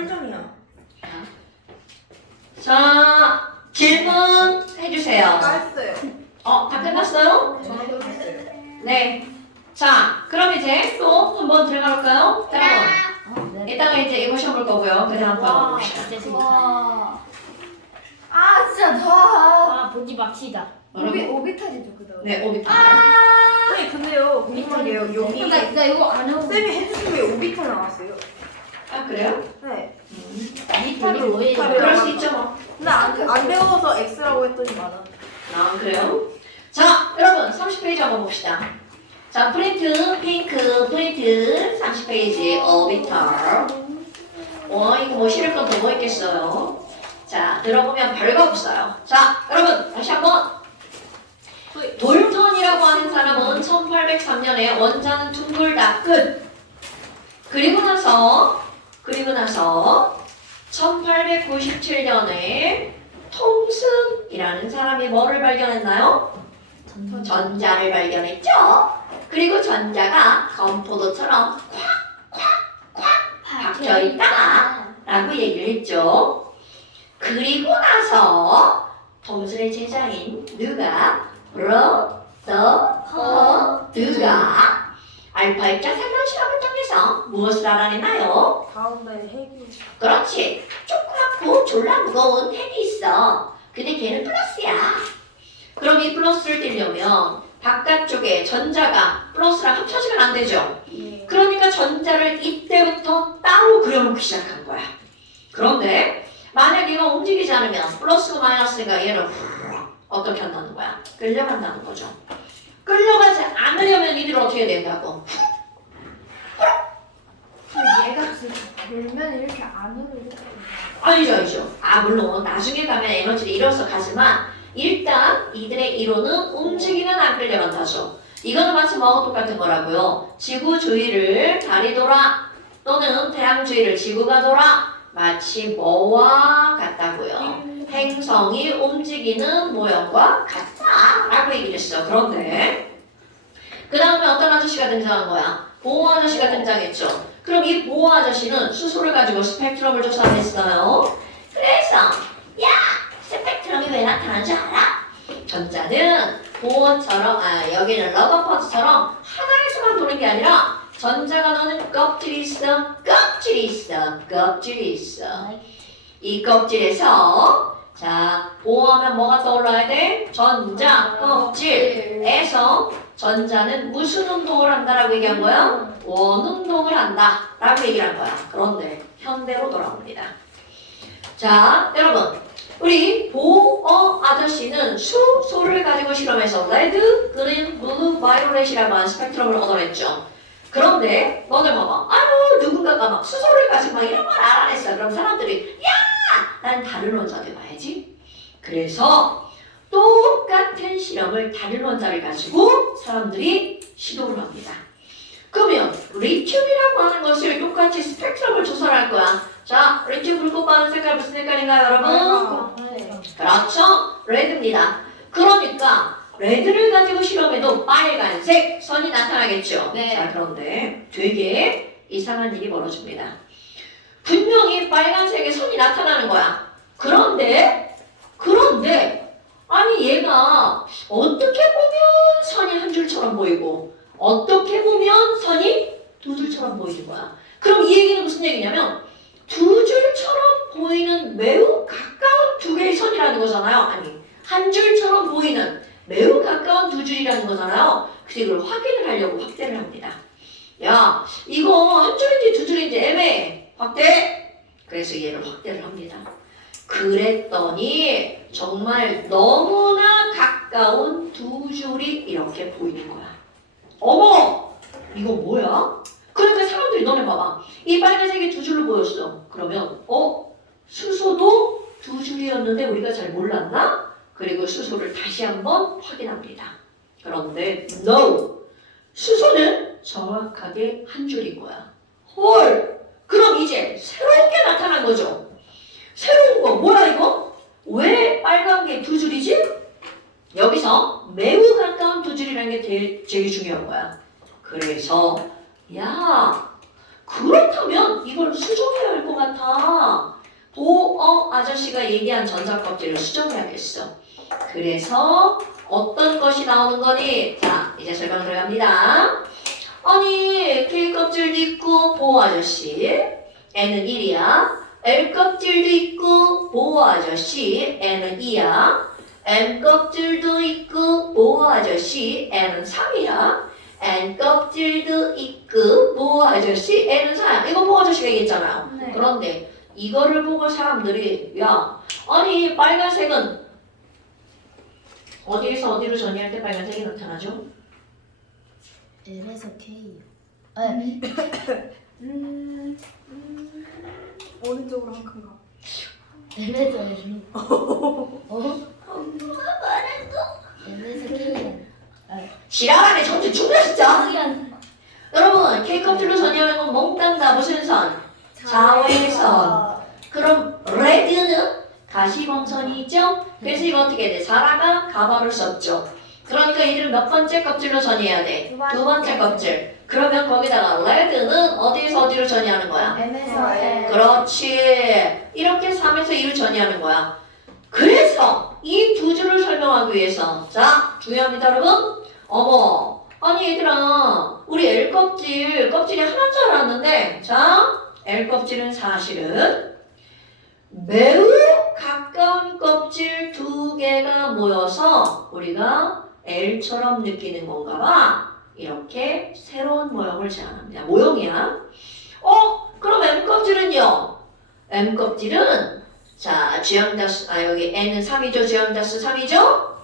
꿀점이야. 자, 질문 해주세요. 깔았어요. 다 끝났어요? 저는 끝났어요. 네. 자, 그럼 이제 또 한번 들어가 볼까요? 다음. 이따가 이제 이거 시험 볼 거고요. 그 다음 거 봅시다. 진짜 재밌다. 와. 아 진짜 더. 아 보지 맙시다. 오비타지죠 그다음. 네, 오비타. 네, 근데요, 궁금한 게요. 여기 나 이거 안 해보. 쌤이 해주신 게 오비탈 나왔어요. 아, 그래요? 네. 이탈을 왜? 그럴 수 있죠, 뭐. 근데 안 배워서 X라고 했더니 많아. 아, 그래요? 자, 여러분, 30페이지 한번 봅시다. 자, 프린트, 핑크, 프린트, 30페이지, 오비탈. 이거 뭐 실을 건 더 뭐 있겠어요? 자, 들어보면 별거 없어요. 자, 여러분, 다시 한번. 돌턴이라고 하는 사람은 1803년에 원자는 둥글다 끝. 그리고 나서 1897년에 톰슨이라는 사람이 뭐를 발견했나요? 전자를 발견했죠. 그리고 전자가 건포도처럼 콱콱콱 박혀있다 라고 얘기를 했죠. 그리고 나서 톰슨의 제자인 누가 알파 입자 산란 실험을 통해서 무엇을 알아내나요? 다음날 핵이. 그렇지. 조그맣고 졸라 무거운 핵이 있어. 근데 걔는 플러스야. 그럼 이 플러스를 떼려면 바깥쪽에 전자가 플러스랑 합쳐지면 안 되죠. 예. 그러니까 전자를 이때부터 따로 그려놓기 시작한 거야. 그런데 만약 얘가 움직이지 않으면 플러스가 마이너스니까 얘는 어떻게 한다는 거야? 끌려간다는 거죠. 끌려가지 않으려면 이들을 어떻게 된다고? 얘가 진짜 돌면 이렇게 안으로 이렇게. 아니죠. 물론 나중에 가면 에너지를 잃어서 가지만 일단 이들의 이론은 움직이는 안 끌려간다죠. 이거는 마치 뭐하고 똑같은 거라고요. 지구 주위를 달이 돌아 또는 태양 주위를 지구가 돌아 마치 뭐와 같다고요. 행성이 움직이는 모형과 같다라고 얘기를 했어. 그런데 그 다음에 어떤 아저씨가 등장한 거야? 보호 아저씨가 등장했죠. 그럼 이 보호 아저씨는 수소를 가지고 스펙트럼을 조사했어요. 그래서 야! 스펙트럼이 왜 나타나는 줄 알아? 전자는 보호처럼 여기는 러버퍼드처럼 하나에서만 도는 게 아니라 전자가 너는 껍질이 있어. 이 껍질에서 자 보호하면 뭐가 떠올라야 돼? 전자 껍질에서 전자는 무슨 운동을 한다라고 얘기한 거야? 원운동을 한다라고 얘기를 한 거야. 그런데 현대로 돌아옵니다. 자 여러분 우리 보어 아저씨는 수소를 가지고 실험해서 레드, 그린, 블루, 바이올렛이라고 하는 스펙트럼을 얻어냈죠. 그런데 너네 봐봐. 누군가가 막 수소를 가지고 막 이런 걸 알아냈어. 그럼 사람들이 난 다른 원자를 봐야지. 그래서 똑같은 실험을 다른 원자를 가지고 사람들이 시도를 합니다. 그러면 리튬이라고 하는 것을 똑같이 스펙트럼을 조사를 할 거야. 자, 리튬 붉고빠는 색깔 무슨 색깔인가요, 여러분? 그렇죠. 레드입니다. 그러니까 레드를 가지고 실험해도 빨간색 선이 나타나겠죠. 네. 자, 그런데 되게 이상한 일이 벌어집니다. 분명히 빨간색의 선이 나타나는 거야. 그런데 아니 얘가 어떻게 보면 선이 한 줄처럼 보이고 어떻게 보면 선이 두 줄처럼 보이는 거야. 그럼 이 얘기는 무슨 얘기냐면 두 줄처럼 보이는 매우 가까운 두 개의 선이라는 거잖아요. 아니 한 줄처럼 보이는 매우 가까운 두 줄이라는 거잖아요. 그래서 이걸 확인을 하려고 확대를 합니다. 야 이거 한 줄인지 두 줄인지 애매해. 확대! 그래서 얘를 확대를 합니다. 그랬더니 정말 너무나 가까운 두 줄이 이렇게 보이는 거야. 어머! 이거 뭐야? 그러니까 사람들이 너네 봐봐. 이 빨간색이 두 줄로 보였어. 그러면 수소도 두 줄이었는데 우리가 잘 몰랐나? 그리고 수소를 다시 한번 확인합니다. 그런데 no! 수소는 정확하게 한 줄인 거야. 헐! 그럼 이제 새롭게 나타난 거죠. 새로운 거 뭐야 이거? 왜 빨간 게 두 줄이지? 여기서 매우 가까운 두 줄이라는 게 되게 중요한 거야. 그래서 야 그렇다면 이걸 수정해야 할 것 같아. 아저씨가 얘기한 전자 껍질을 수정해야겠어. 그래서 어떤 것이 나오는 거니? 자, 이제 설명 들어갑니다. 아니, K 껍질도 있고 보호 아저씨 N은 1이야. L 껍질도 있고 보호 아저씨 N은 2야. M 껍질도 있고 보호 아저씨 N은 3이야. N 껍질도 있고 보호 아저씨 N은 4야. 이거 보호 아저씨가 얘기했잖아요. 네. 그런데 이거를 보고 사람들이 야, 아니 빨간색은 어디에서 어디로 전이할 때 빨간색이 나타나죠? L에서 K요. 오른쪽으로 한 칸가. L에서 L로. L에서 K. 지랄하네 정신 죽나 진짜. 그냥 여러분 K 껍질로 전이하는 건 몽땅 다 무슨 선? 자외선. 그럼 레드는 가시범선이 있죠? 그래서 이거 어떻게 돼? 사라가 가발을 썼죠. 그러니까 이를 몇 번째 껍질로 전이해야 돼? 두 번째 껍질. 그러면 거기다가 레드는 어디에서 어디로 전이하는 거야? M에서 L. 그렇지. 이렇게 3에서 2를 전이하는 거야. 그래서 이 두 줄을 설명하기 위해서 자, 중요합니다 여러분. 어머, 아니 얘들아 우리 L 껍질이 하나인 줄 알았는데 자, L 껍질은 사실은 매우 가까운 껍질 두 개가 모여서 우리가 L처럼 느끼는 건가 봐. 이렇게 새로운 모형을 제안합니다. 모형이야. 그럼 M 껍질은요? M 껍질은 자, G형다수, 여기 N은 3이죠? G형다수 3이죠?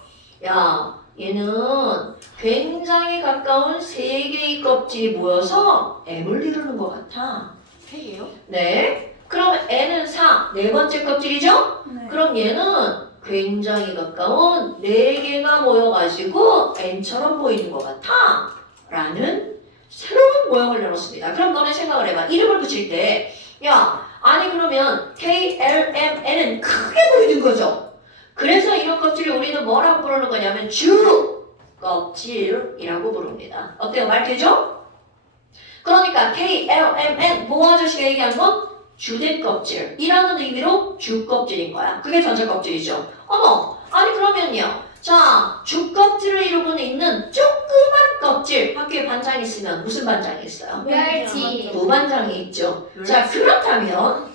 야, 얘는 굉장히 가까운 세 개의 껍질이 모여서 M을 이루는 것 같아. 세 개요? 네. 그럼 N은 4, 네 번째 껍질이죠? 네. 그럼 얘는 굉장히 가까운 네 개가 모여가지고 N처럼 보이는 것 같아. 라는 새로운 모형을 내놓습니다. 그럼 너네 생각을 해봐. 이름을 붙일 때, 야, 아니 그러면 K, L, M, N은 크게 보이는 거죠. 그래서 이런 껍질을 우리는 뭐라고 부르는 거냐면 주 껍질이라고 부릅니다. 어때요? 말 되죠? 그러니까 K, L, M, N 보호 아저씨가 얘기한 건 주된 껍질이라는 의미로 주 껍질인 거야. 그게 전자 껍질이죠. 어머, 아니 그러면요. 자, 주 껍질을 이루고 있는 조그만 껍질 학교에 반장이 있으면 무슨 반장이 있어요? 멸치. 부반장이 있죠. 자, 그렇다면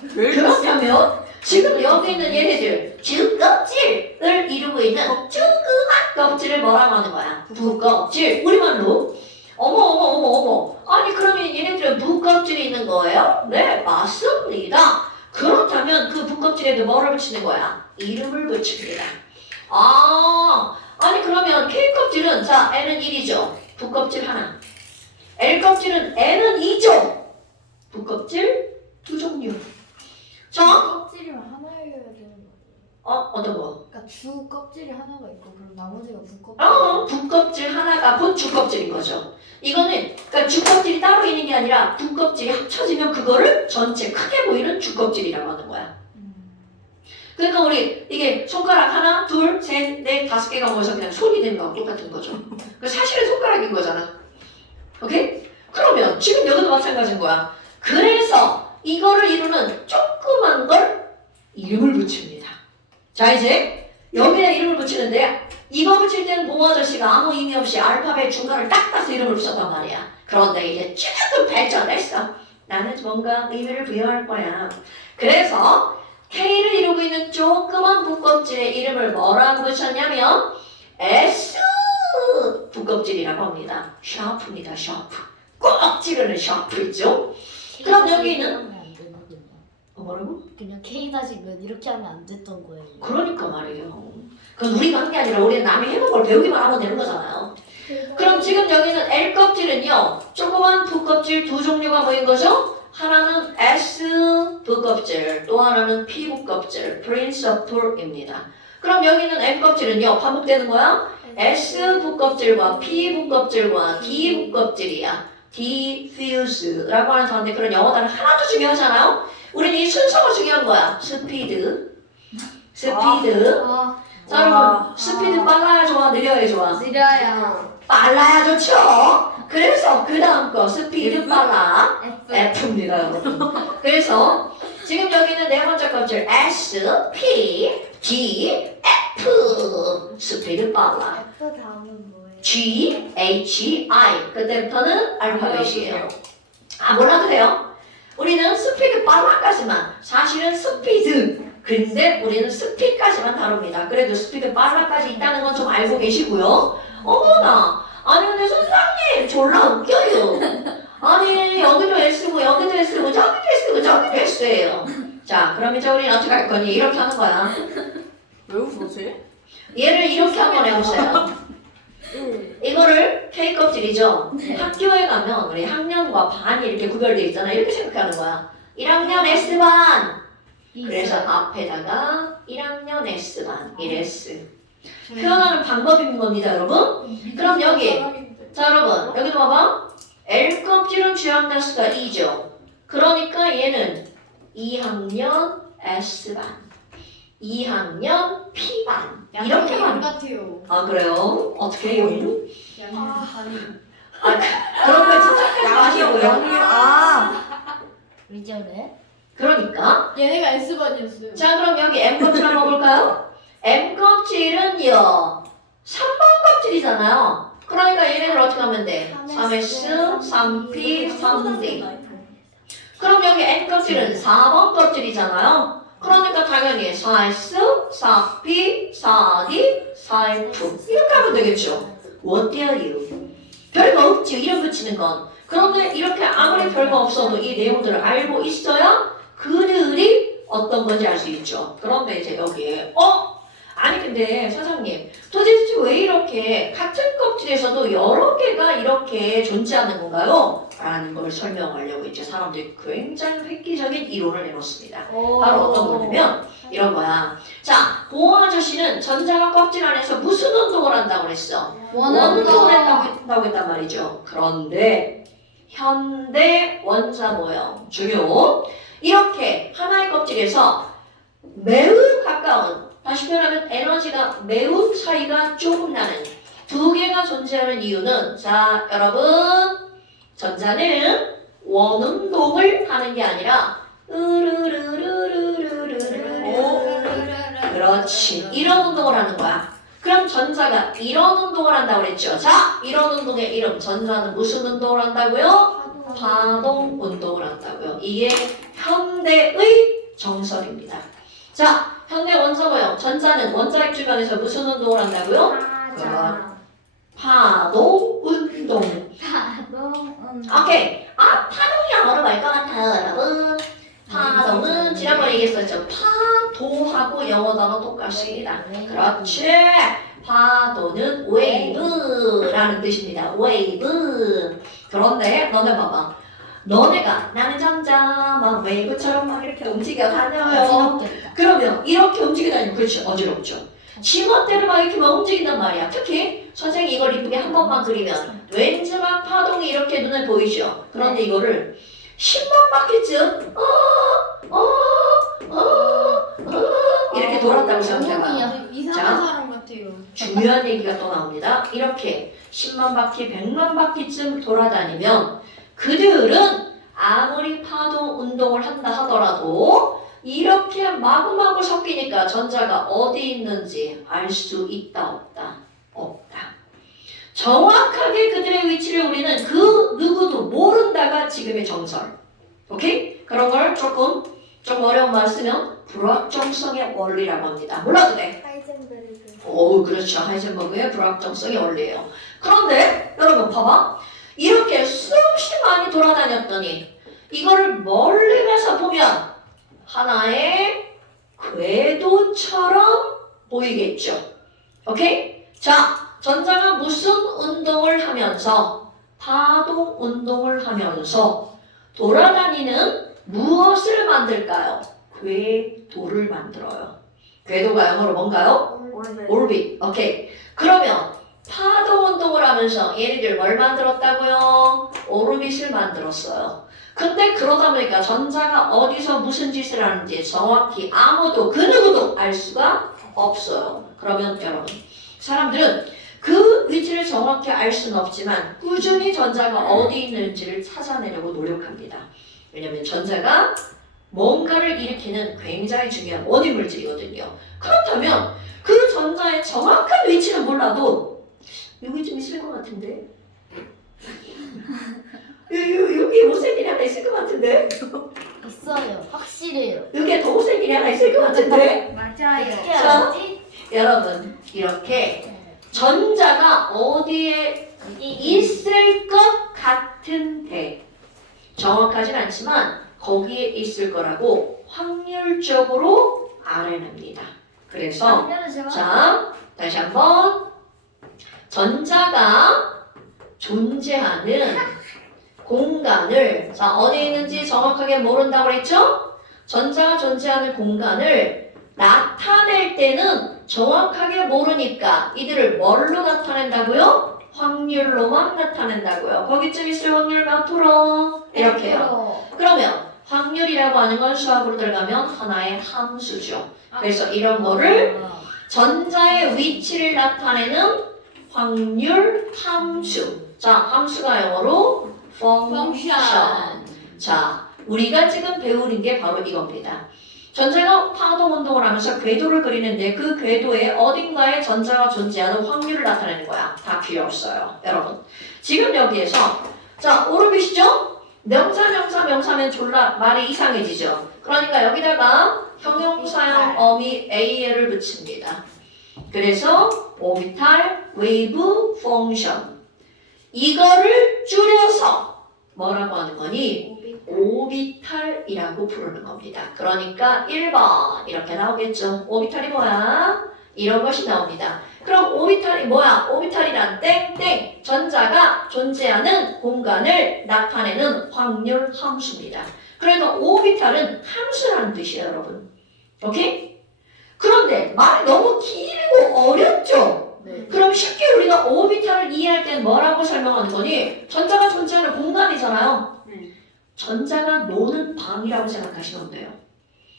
지금 여기 있는 얘네들 주 껍질을 이루고 있는 조그만 껍질을 뭐라고 하는 거야? 부껍질. 우리말로 어머. 아니 그러면 얘네들은 부껍질이 있는 거예요? 네, 맞습니다. 그렇다면 그 부껍질에도 뭐를 붙이는 거야? 이름을 붙입니다. 아니 그러면 K 껍질은 자 N은 1이죠. 부껍질 하나. L 껍질은 N은 2죠. 부껍질 두 종류. 자, 껍질이면 하나여야 되는 거. 어떤 거? 그러니까 주 껍질이 하나가 있고 그럼 나머지가 부껍질. 부껍질 하나가 곧 주껍질인 거죠. 이거는 그러니까 주껍질이 따로 있는 게 아니라 부껍질이 합쳐지면 그거를 전체 크게 보이는 주껍질이라고 하는 거야. 그러니까 우리 이게 손가락 하나, 둘, 셋, 넷, 5개가 모여서 그냥 손이 되는 거하고 똑같은 거죠. 그 사실은 손가락인 거잖아. 오케이? 그러면 지금 여기도 마찬가지인 거야. 그래서 이거를 이루는 조그만 걸 이름을 붙입니다. 자 이제 여기다 이름을 붙이는데 이거 붙일 때는 보호 아저씨가 아무 의미 없이 알파벳 중간을 딱 따서 이름을 붙였단 말이야. 그런데 이제 조금 발전했어. 나는 뭔가 의미를 부여할 거야. 그래서 K를 이루고 있는 조그만 부껍질의 이름을 뭐라고 붙였냐면 S 부껍질이라고 합니다. 샤프입니다. 샤프. 꼭 찌르는 샤프 있죠? 그럼 여기는 뭐라고? 그냥 K 다시면 이렇게 하면 안 됐던 거예요. 그러니까 말이에요. 그건 우리가 한 게 아니라 우리는 남이 해본 걸 배우기만 하면 되는 거잖아요. 그럼 지금 여기는 L 껍질은요. 조그만 부껍질 두 종류가 모인 거죠? 하나는 S 부껍질, 또 하나는 P 부껍질, principle입니다. 그럼 여기는 M 껍질은요. 반복되는 거야? S 부껍질과 P 부껍질과 D 부껍질이야. diffuse라고 하는 단어인데 그런 영어 단어 하나도 중요하지 않아요? 우리는 이 순서가 중요한 거야. 스피드. 자 여러분, 스피드 빨라야 좋아, 느려야 좋아? 느려요. 빨라야 좋죠. 그래서 그 다음 거 스피드 빨라 F입니다 여러분. 그래서 지금 여기는 네 번째 껍질 S, P, D, F. 스피드 빨라. F 다음은 뭐예요? G, H, I. 그때부터는 알파벳이에요. 아, 몰라도 돼요. 우리는 스피드 빨라까지만, 사실은 스피드. 근데 우리는 스피드까지만 다룹니다. 그래도 스피드 빨라까지 있다는 건 좀 알고 계시고요. 어머나. 아니 근데 선생님 졸라 웃겨요. 아니 여기도 S고 여기도 S고 저기도 S고 저기도 S예요. 자 그럼 이제 우리는 어떻게 할 거니? 이렇게 하는 거야. 왜 웃었지? 얘를 이렇게 한번 해보세요. 이거를 K 껍질이죠. 학교에 가면 우리 학년과 반이 이렇게 구별되어 있잖아. 이렇게 생각하는 거야. 1학년 S반. 그래서 앞에다가 1학년 S반 1S 표현하는 방법이 있는 겁니다 여러분. 그럼 여기 자 여러분 여기도 봐봐. L 껍질은 주양단수가 2죠. 그러니까 얘는 2학년 S반 2학년 P반 이렇게 양 하는. 같아요. 아 그래요? 어떻게 해요? 양 아니. 그런 거 진짜 마시고요. 아, 왜 저래? 그러니까 얘네가 S반이었어요. 자 그럼 여기 M 껍질 한번 볼까요? M 껍질은요 3번 껍질이잖아요. 그러니까 얘네들 어떻게 하면 돼? 3S, 3P, 3D. 그럼 여기 N 껍질은 4번 껍질이잖아요. 그러니까 당연히 4S, 4P, 4D, 4F 이렇게 하면 되겠죠. What dare you? 별거 없지 이름 붙이는 건. 그런데 이렇게 아무리 별거 없어도 이 내용들을 알고 있어야 그들이 어떤 건지 알 수 있죠. 그런데 이제 여기에 아니 근데 사장님 도대체 왜 이렇게 같은 껍질에서도 여러 개가 이렇게 존재하는 건가요? 라는 걸 설명하려고 이제 사람들이 굉장히 획기적인 이론을 내놓습니다. 바로 어떤 거냐면 이런 거야. 자, 보호 아저씨는 전자가 껍질 안에서 무슨 운동을 한다고 그랬어? 원운동을 한다고 했단 말이죠. 그런데 현대 원자 모형 중요 이렇게 하나의 껍질에서 매우 가까운 다시 표현하면 에너지가 매우 차이가 조금 나는 두 개가 존재하는 이유는 자 여러분 전자는 원운동을 하는 게 아니라 그렇지 이런 운동을 하는 거야. 그럼 전자가 이런 운동을 한다고 그랬죠. 자 이런 운동의 이름 전자는 무슨 운동을 한다고요? 파동 운동을 한다고요. 이게 현대의 정설입니다. 자 현대 원자 모형 전자는 원자핵 주변에서 무슨 운동을 한다고요? 파동 운동. 오케이. 파동이 영어로 말 것 같아요 여러분. 파동은 지난번에 얘기했었죠. 파도하고 영어 단어 똑같습니다. 그렇지. 파도는 웨이브라는 뜻입니다. 웨이브. 그런데 너네 봐봐. 너네가 나는 전자 막 웨이브처럼 막 이렇게 움직여 다녀요. 그러면 이렇게 움직여 다니면 그렇지 어지럽죠. 지멋대로 막 이렇게 막 움직인단 말이야. 특히 선생님이 이걸 이쁘게 한 번만 그리면 왠지 막 파동이 이렇게 눈에 보이죠. 그런데 이거를 10번 바퀴쯤 이렇게 돌았다고 생각해봐요. 이상한 사람 같아요. 중요한 얘기가 또 나옵니다. 이렇게 10만 바퀴, 100만 바퀴쯤 돌아다니면 그들은 아무리 파도 운동을 한다 하더라도 이렇게 마구마구 섞이니까 전자가 어디 있는지 알 수 있다 없다? 없다. 정확하게 그들의 위치를 우리는 그 누구도 모른다가 지금의 정설. 오케이? 그런 걸 조금 어려운 말 쓰면 불확정성의 원리라고 합니다. 몰라도 돼. 오, 그렇죠. 하이젠버그의 불확정성의 원리예요. 그런데 여러분 봐봐. 이렇게 수없이 많이 돌아다녔더니 이거를 멀리 가서 보면 하나의 궤도처럼 보이겠죠. 오케이? 자, 전자가 무슨 운동을 하면서 파동 운동을 하면서 돌아다니는 무엇을 만들까요? 궤도를 만들어요. 궤도가 영어로 뭔가요? 오rbit. 오케이. 그러면 파동 운동을 하면서 얘네들 뭘 만들었다고요? 오르빗을 만들었어요. 근데 그러다 보니까 전자가 어디서 무슨 짓을 하는지 정확히 아무도 그 누구도 알 수가 없어요. 그러면 여러분 사람들은 그 위치를 정확히 알 수는 없지만 꾸준히 전자가 어디 있는지를 찾아내려고 노력합니다. 왜냐하면 전자가 뭔가를 일으키는 굉장히 중요한 원인 물질이거든요. 그렇다면 그 전자의 정확한 위치는 몰라도 여기 좀 있을 것 같은데? 여기 무슨 일이 하나 있을 것 같은데? 있어요. 확실해요. 여기에 더 무슨 일이 하나 있을 것 같은데? 맞아요. 어떻게 자. 알았지? 여러분 이렇게 전자가 어디에 있을 것 같은데 정확하진 않지만 거기에 있을 거라고 확률적으로 알아냅니다. 그래서 자 다시 한번 전자가 존재하는 공간을 자 어디에 있는지 정확하게 모른다고 그랬죠? 전자가 존재하는 공간을 나타낼 때는 정확하게 모르니까 이들을 뭘로 나타낸다고요? 확률로만 나타낸다고요. 거기쯤 있을 확률 몇 프로? 이렇게요. 그러면 확률이라고 하는 건 수학으로 들어가면 하나의 함수죠. 그래서 이런 거를 전자의 위치를 나타내는 확률 함수. 자, 함수가 영어로 function. 자, 우리가 지금 배우는 게 바로 이겁니다. 전자가 파동 운동을 하면서 궤도를 그리는데 그 궤도에 어딘가에 전자가 존재하는 확률을 나타내는 거야. 다 필요 없어요. 여러분. 지금 여기에서 자, 오르비시죠? 명사면 졸라 말이 이상해지죠. 그러니까 여기다가 형용사형 어미 AL을 붙입니다. 그래서 오비탈 웨이브 펑션 이거를 줄여서 뭐라고 하는 거니? 오비탈이라고 부르는 겁니다. 그러니까 1번 이렇게 나오겠죠. 오비탈이 뭐야? 이런 것이 나옵니다. 그럼 오비탈이 뭐야? 오비탈이란 땡땡 전자가 존재하는 공간을 나타내는 확률 함수입니다. 그러니까 오비탈은 함수라는 뜻이에요, 여러분. 오케이? 그런데 말이 너무 길고 어렵죠? 네. 그럼 쉽게 우리가 오비탈을 이해할 땐 뭐라고 설명하는 거니? 전자가 존재하는 공간이잖아요. 전자가 노는 방이라고 생각하시면 돼요.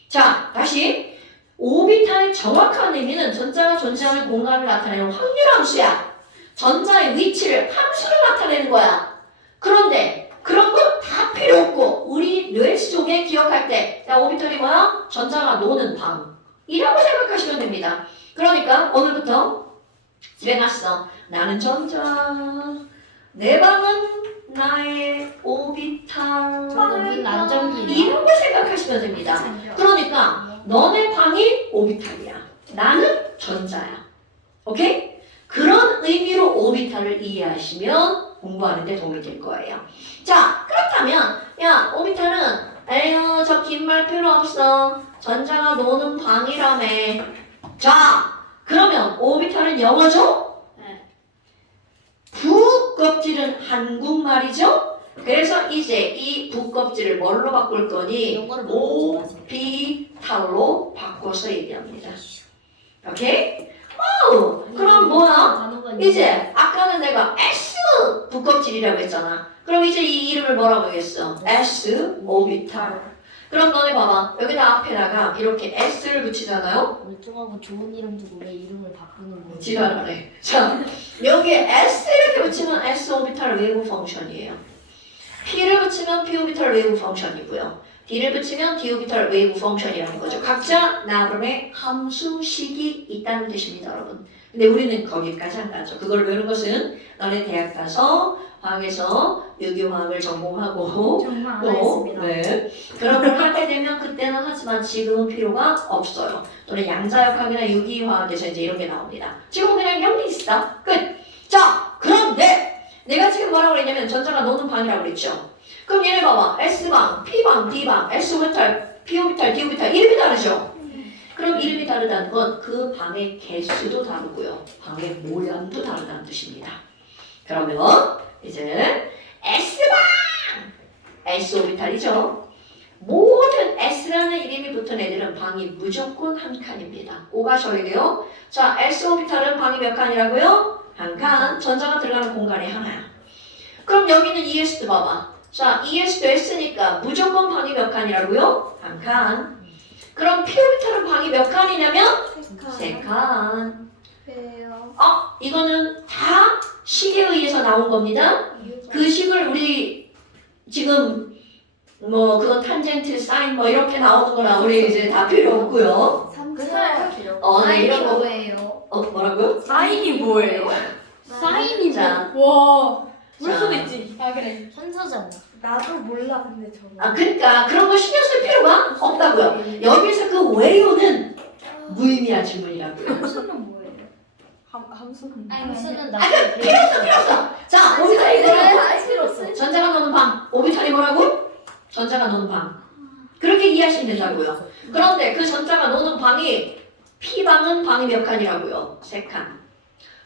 자, 다시 오비탈의 정확한 의미는 전자가 존재하는 공간을 나타내는 확률 함수야. 전자의 위치를 함수로 나타내는 거야. 그런데 그런 건 다 필요 없고 우리 뇌 속에 기억할 때 야, 오비탈이 뭐야? 전자가 노는 방이라고 생각하시면 됩니다. 그러니까 오늘부터 집에 갔어. 나는 전자. 내 방은 나의 오비탈. 여긴 안정기예요. 이런 거 생각하시면 됩니다. 그러니까 너네 방이 오비탈이야. 나는 전자야. 오케이? 그런 의미로 오비탈을 이해하시면 공부하는 데 도움이 될 거예요. 자, 그렇다면 야, 오비탈은 에휴, 저 긴 말 필요 없어. 전자가 노는 방이라며. 자, 그러면 오비탈은 영어죠? 부껍질은 한국말이죠? 그래서 이제 이 부껍질을 뭘로 바꿀 거니? 영어를 모르지 마세요. 오비탈로 바꿔서 얘기합니다. 오케이? 그럼 뭐야? 이제 아까는 내가 S 부껍질이라고 했잖아. 그럼 이제 이 이름을 뭐라고 하겠어? S 오비탈. 그럼 너네 봐봐. 여기다 앞에다가 이렇게 S를 붙이잖아요? 멀쩡하고 좋은 이름 두고 왜 이름을 바꾸는 거예요? 지랄하네. 자, 여기에 S 이렇게 붙이면 S 오비탈 웨이브 펑션이에요. P를 붙이면 P 오비탈 웨이브 펑션이고요. D를 붙이면 D 오비탈 웨이브 펑션이라는 거죠. 각자 나름의 함수식이 있다는 뜻입니다, 여러분. 근데 우리는 거기까지 안 가죠. 그걸 외우는 것은 너네 대학 가서 화학에서 유기화학을 전공하고 정말 안 또 하겠습니다. 네. 그런 걸 하게 되면 그때는 하지만 지금은 필요가 없어요. 또는 양자역학이나 유기화학에서 이제 이런 게 나옵니다. 지금은 그냥 여기 있어. 끝. 자, 그런데 내가 지금 뭐라고 그랬냐면 전자가 노는 방이라고 그랬죠. 그럼 얘네 봐봐. S방, P방, D방, S 오비탈, P 오비탈, D 오비탈 이름이 다르죠. 그럼 이름이 다르다는 건 그 방의 개수도 다르고요. 방의 모양도 다르다는 뜻입니다. 그러면 이제 S방! S 오비탈이죠. 모든 S라는 이름이 붙은 애들은 방이 무조건 한 칸입니다. 오가셔야 돼요. 자, S 오비탈은 방이 몇 칸이라고요? 한 칸. 전자가 들어가는 공간이 하나야. 그럼 여기는 ES도 봐봐. 자, ES도 S니까 무조건 방이 몇 칸이라고요? 한 칸. 그럼 P 오비탈은 방이 몇 칸이냐면? 세 칸. 왜요? 이거는 다 식에 의해서 나온 겁니다. 그 식을 우리 지금 뭐 그건 탄젠트, 사인 뭐 이렇게 나오는 거라 우리 이제 다 필요 없고요. 네, 이런 거. 뭐예요? 뭐라고요? 사인이 뭐예요? 사인이 자, 와. 물 자. 수도 있지. 아 그래. 현서잖아. 나도 몰라 근데 저거. 그러니까 그런 거 신경 쓸 필요가 없다고요. 여기서 그 왜요는 무의미한 질문이라고요. 함수는 뭐예요? 함수는. 함수는 나 필요 없어. 자, 오비탈이 뭐라고? 필요 없어. 전자가 노는 방. 오비탈이 뭐라고? 전자가 노는 방. 그렇게 이해하시면 된다고요. 그런데 그 전자가 노는 방이 P방은 방이 몇 칸이라고요? 3칸.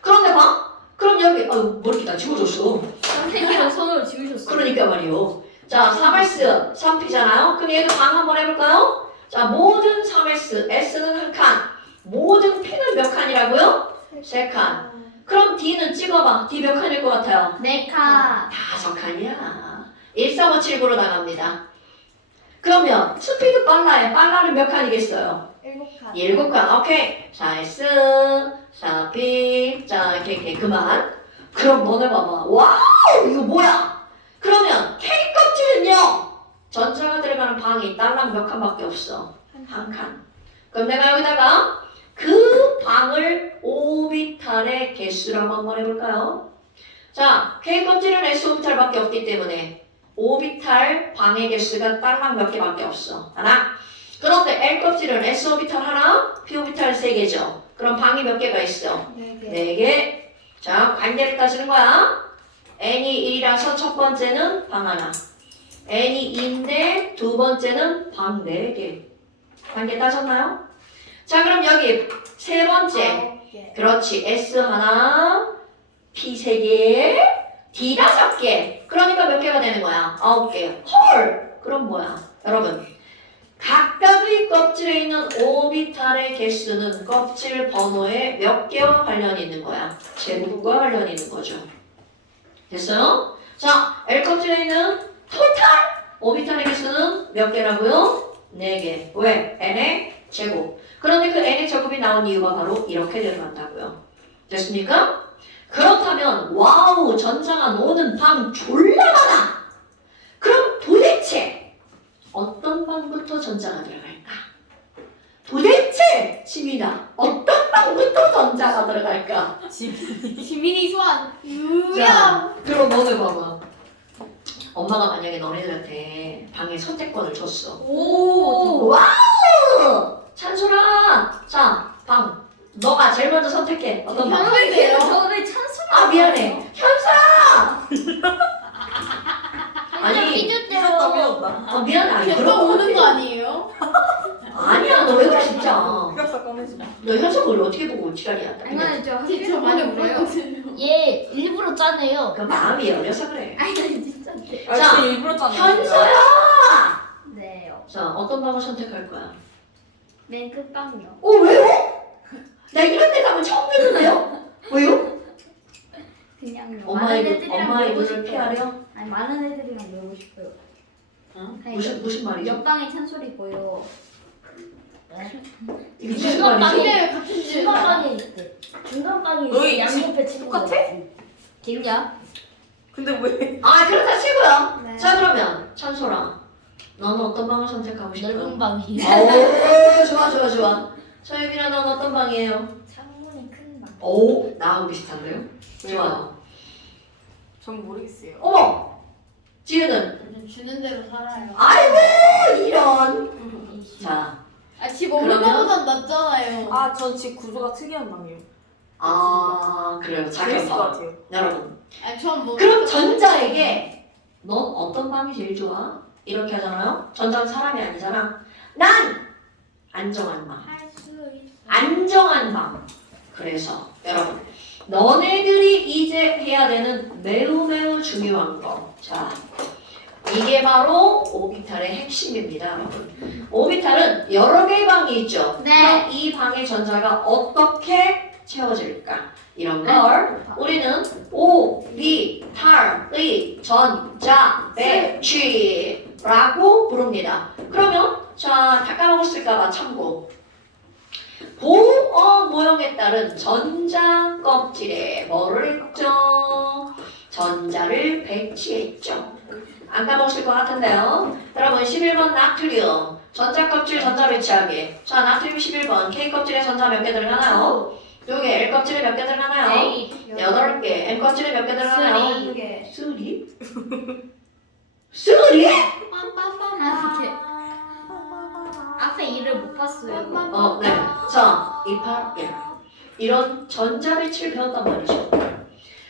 그런데 봐. 그럼 여기 머리 다 지워졌어. 선생님은 손으로 지우셨어. 그러니까 말이요. 자, 3S 3P잖아요. 그럼 얘도 방 한번 해볼까요? 자, 모든 3S, S는 한 칸. 모든 P는 몇 칸이라고요? 3칸. 그럼 D는 찍어봐. D 몇 칸일 것 같아요? 네카. 5칸이야. 13579로 나갑니다. 그러면 스피드 빨라요. 빨라는 몇 칸이겠어요? 7칸. 7칸. 오케이. 자, S, 자, P, 자, 이렇게 그만. 그럼 너네 봐봐. 와우! 이거 뭐야? 그러면 K 껍질은요. 전자가 들어가는 방이 딸랑 몇 칸밖에 없어. 한 칸. 그럼 내가 여기다가 그 방을 오비탈의 개수라고 한번 해볼까요? 자, K 껍질은 S 오비탈밖에 없기 때문에 오비탈 방의 개수가 딸랑 몇 개밖에 없어. 하나. 그런데 L 껍질은 S 오비탈 하나, P 오비탈 3개죠. 그럼 방이 몇 개가 있어? 4개. 4개. 자, 관계를 따지는 거야. n이 1이라서 첫 번째는 방 하나. n이 2인데 두 번째는 방 4개. 관계 따졌나요? 자, 그럼 여기 세 번째. 9개. 그렇지. S 하나, P 3개, D 5개. 그러니까 몇 개가 되는 거야? 9개. 헐! 그럼 뭐야? 여러분. 각각의 껍질에 있는 오비탈의 개수는 껍질 번호에 몇 개와 관련이 있는 거야? 제곱과 관련이 있는 거죠. 됐어요? 자, L 껍질에 있는 토탈 오비탈의 개수는 몇 개라고요? 4개. 왜? N의 제곱. 그런데 그 N의 제곱이 나온 이유가 바로 이렇게 들어간다고요. 됐습니까? 그렇다면 와우 전자가 노는 방 졸라 많아. 그럼 도대체 어떤 방부터 전자가 들어갈까? 도대체 지민아 어떤 방부터 전자가 들어갈까? 지민이 소환. 자, 그럼 너네 봐봐. 엄마가 만약에 너네들한테 방에 선택권을 줬어. 오. 와우! 찬솔아! 자, 방. 너가 제일 먼저 선택해. 어떤 방? 저왜 찬스? 아, 미안해. 현수야! 아니, 삐졌다 삐졌다. 미안해. 아니, 걔또 그런 오는 거 같아. 아니에요? 아니야, 너 왜 그래, 진짜. 흑역사 꺼내지 마. 너 현수 머리 어떻게 보고 지랄이야. 아니 저 네, 학교에서 많이 울어요. 얘 일부러 짜네요. 그 마음이 열려서 그래. 아니 진짜. 아, 자, 진짜 일부러 짰네. 현수야! 네요. 자, 어떤 방을 선택할 거야? 맨 끝방이요. 왜요? 나 이런 데 가면 처음 듣는데요? 왜요? 그냥요. 엄마의 눈을 피하려? 아니 많은 애들이랑 놀고 싶어요. 응? 아니, 무슨 말이죠? 옆방에 찬소리고요. 이게 무슨 말이죠? 이래 같은 집. 중간방에 있대. 중간방에 너희 있대. 양옆에 친구가 똑같아? 있지. 겠냐? 근데 왜? 아, 그렇다 치고요. 네. 자, 그러면 찬솔아, 너는 어떤 방을 선택하고 싶어? 넓은 방이. 오, 좋아. 서유빈아, 넌 어떤 방이에요? 창문이 큰 방. 오, 나하고 비슷한데요? 좋아요. 전 모르겠어요. 어머! 지우는? 요즘 주는 대로 살아요. 아이고, 이런. 자, 집 없는 그러면? 거보단 낫잖아요. 아, 전 집 구조가 특이한 방이에요. 그래요. 작은 재밌을 것 방. 같아요. 여러분. 아니 전 뭐. 그럼 전자에게 넌 어떤 방이 제일 좋아? 이렇게 하잖아요. 전자는 사람이 아니잖아. 난 안정한 방. 할수 있어. 안정한 방. 그래서 여러분 너네들이 이제 해야 되는 매우 중요한 거. 자, 이게 바로 오비탈의 핵심입니다, 여러분. 오비탈은 여러 개의 방이 있죠. 네. 그럼 이 방의 전자가 어떻게 채워질까? 이런 걸 우리는 오비탈의 전자 배치라고 부릅니다. 그러면 자, 다 까먹었을까봐 참고. 보어 모형에 따른 전자 껍질에 뭐를 했죠? 전자를 배치했죠. 안 까먹으실 것 같은데요. 여러분 11번 나트륨 전자 껍질 전자 배치하기. 자 나트륨 11번 K 껍질에 전자 몇 개 들어가나요? 2개. L 껍질에 몇 개 들어가나요? 8개. M 껍질에 몇 개 들어가나요? 2개. 쓰리? 쓰리? 이렇게 앞에 일을 못 봤어요. 네. 자, 28, 1. 이런 전자 배치를 배웠단 말이죠.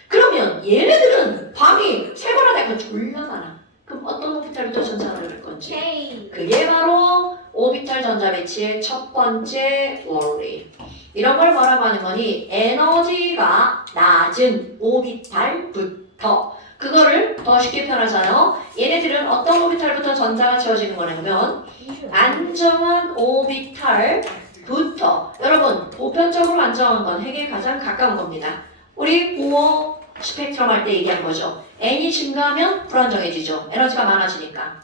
그러면 얘네들은 밤이 세 번이나 되니까 졸라 많아. 그럼 어떤 오비탈부터 전자가 될 건지. K. 그게 바로 오비탈 전자 배치의 첫 번째 원리. 이런 걸 뭐라고 하는 거니? 에너지가 낮은 오비탈부터. 그거를 더 쉽게 표현하잖아요. 얘네들은 어떤 오비탈부터 전자가 채워지는 거냐면 안정한 오비탈부터. 여러분 보편적으로 안정한 건 핵에 가장 가까운 겁니다. 우리 보어 스펙트럼 할 때 얘기한 거죠. n이 증가하면 불안정해지죠. 에너지가 많아지니까.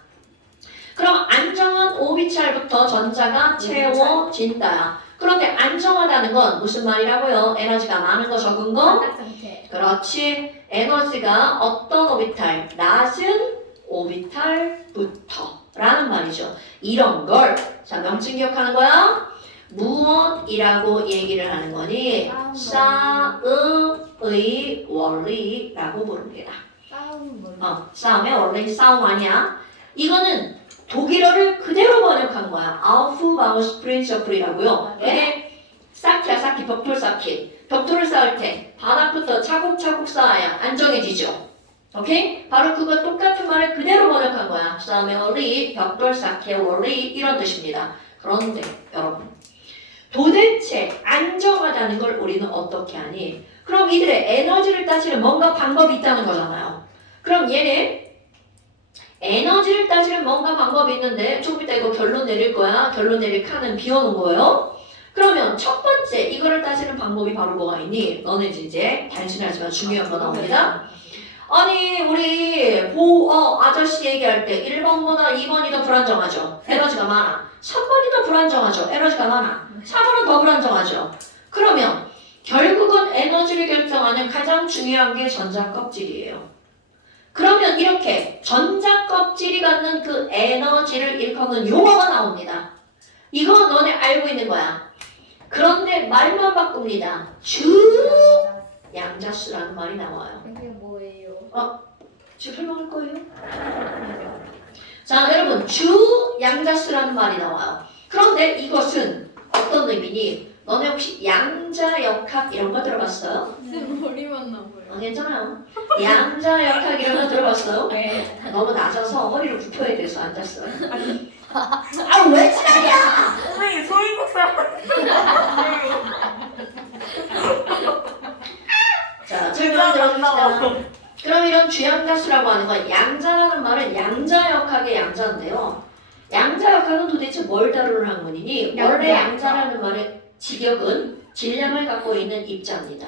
그럼 안정한 오비탈부터 전자가 채워진다. 그런데 안정하다는 건 무슨 말이라고요? 에너지가 많은 거 적은 거? 바닥 상태. 그렇지. 에너지가 어떤 오비탈? 낮은 오비탈부터 라는 말이죠. 이런 걸 자 명칭 기억하는 거야? 무엇이라고 얘기를 하는 거니? 싸움의 원리라고 부릅니다. 싸움 뭐. 싸움의 원리, 싸움 아니야? 이거는 독일어를 그대로 번역한 거야. 아우프바우스 프린서플이라고요. 이게 쌓기야, 쌓기, 벽돌 쌓기. 벽돌을 쌓을 때 바닥부터 차곡차곡 쌓아야 안정해지죠. 오케이? 바로 그거 똑같은 말을 그대로 번역한 거야. 싸움의 원리, 벽돌 쌓기의 원리 이런 뜻입니다. 그런데 여러분 도대체 안정하다는 걸 우리는 어떻게 하니? 그럼 이들의 에너지를 따지는 뭔가 방법이 있다는 거잖아요. 그럼 얘네 에너지를 따지는 뭔가 방법이 있는데 조금 이따 이거 결론 내릴 거야. 결론 내릴 칸은 비워놓은 거예요. 그러면 첫 번째 이거를 따지는 방법이 바로 뭐가 있니? 너네 이제 단순하지만 중요한 거 나옵니다. 아니 우리 보어 아저씨 얘기할 때 1번보다 2번이 더 불안정하죠. 에너지가 많아. 3번이 더 불안정하죠. 에너지가 많아. 4번은 더 불안정하죠. 그러면 결국은 에너지를 결정하는 가장 중요한 게 전자 껍질이에요. 그러면 이렇게 전자 껍질이 갖는 그 에너지를 일컫는 용어가 나옵니다. 이거 너네 알고 있는 거야. 그런데 말만 바꿉니다. 양자수라는 말이 나와요. 이게 뭐예요? 지금 설명할 거예요. 자, 여러분 주 양자수라는 말이 나와요. 그런데 이것은 어떤 의미니? 너네 혹시 양자역학 이런 거 들어봤어요? 쌤 머리만 나와요. 괜찮아요. 양자역학 이런 거 들어봤어요? 네. 너무 낮아서 허리를 굽혀야 돼서 앉았어요. 왜 지랄이야? 선생님 소인국 사람. 자, 설명 들어봅시다. 그럼 이런 주양자수라고 하는 건 양자라는 말은 양자역학의 양자인데요. 양자역학은 도대체 뭘 다루는 학문이니? 원래 양자라는 말의 직역은 질량을 갖고 있는 입자입니다.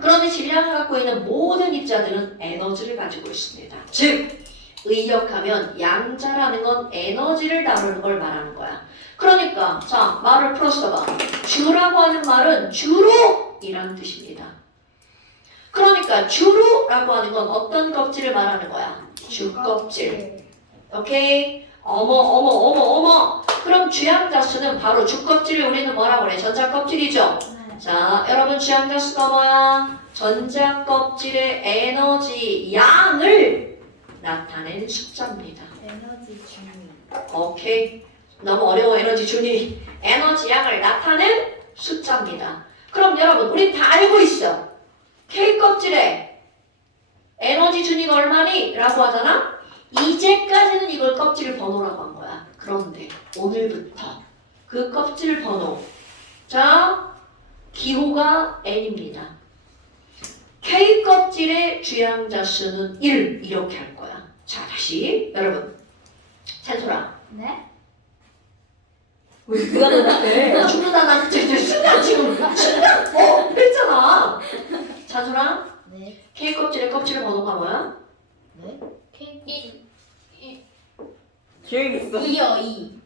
그런데 질량을 갖고 있는 모든 입자들은 에너지를 가지고 있습니다. 즉, 의역하면 양자라는 건 에너지를 다루는 걸 말하는 거야. 그러니까 자 말을 풀어서 봐. 주라고 하는 말은 주로 이라는 뜻입니다. 그러니까 주로라고 하는 건 어떤 껍질을 말하는 거야? 주껍질. 오케이? 어머. 그럼 주양자수는 바로 주껍질을 우리는 뭐라고 그래? 전자껍질이죠? 자, 여러분 주양자수가 뭐야? 전자껍질의 에너지 양을 나타낸 숫자입니다. 에너지 중위. 오케이. 너무 어려워 에너지 준위. 에너지 양을 나타낸 숫자입니다. 그럼 여러분 우린 다 알고 있어. K 껍질에 에너지 준위가 얼마니? 라고 하잖아? 이제까지는 이걸 껍질 번호라고 한 거야. 그런데 오늘부터 그 껍질 번호. 자, 기호가 N입니다. K 껍질의 주양자 수는 1 이렇게 할 거야. 자, 다시 여러분 찬솔아. 네? 왜 그가 대답해? 죽는다 나 순간 지금 순간 그랬잖아. 찬솔아. 네. K 껍질의 껍질의 번호가 뭐야? 네? K. 기억이 있어. 2요 2.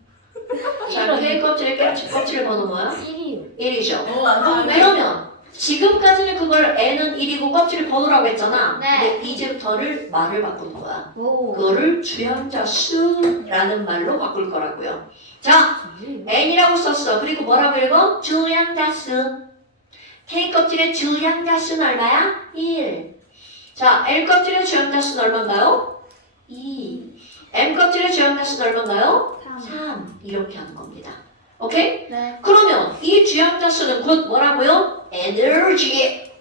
자, K 껍질의 껍질 번호 뭐야? 1이요. 1이죠. 안 그러면 지금까지는 그걸 n은 1이고 껍질을 번호라고 했잖아. 네. 근데 이제부터를 말을 바꾸는 거야. 오. 그거를 주형자 수라는 말로 바꿀 거라고요. 자, n이라고 썼어. 그리고 뭐라고 읽어? 주형자 수. K 껍질의 주형자 수는 얼마야? 1. 자, L 껍질의 주형자 수는 얼마인가요? 2. M 껍질의 주형자 수는 얼마인가요? 3. 이렇게 하는 겁니다. 오케이? 네. 그러면 이 주형자 수는 곧 뭐라고요? 에너지.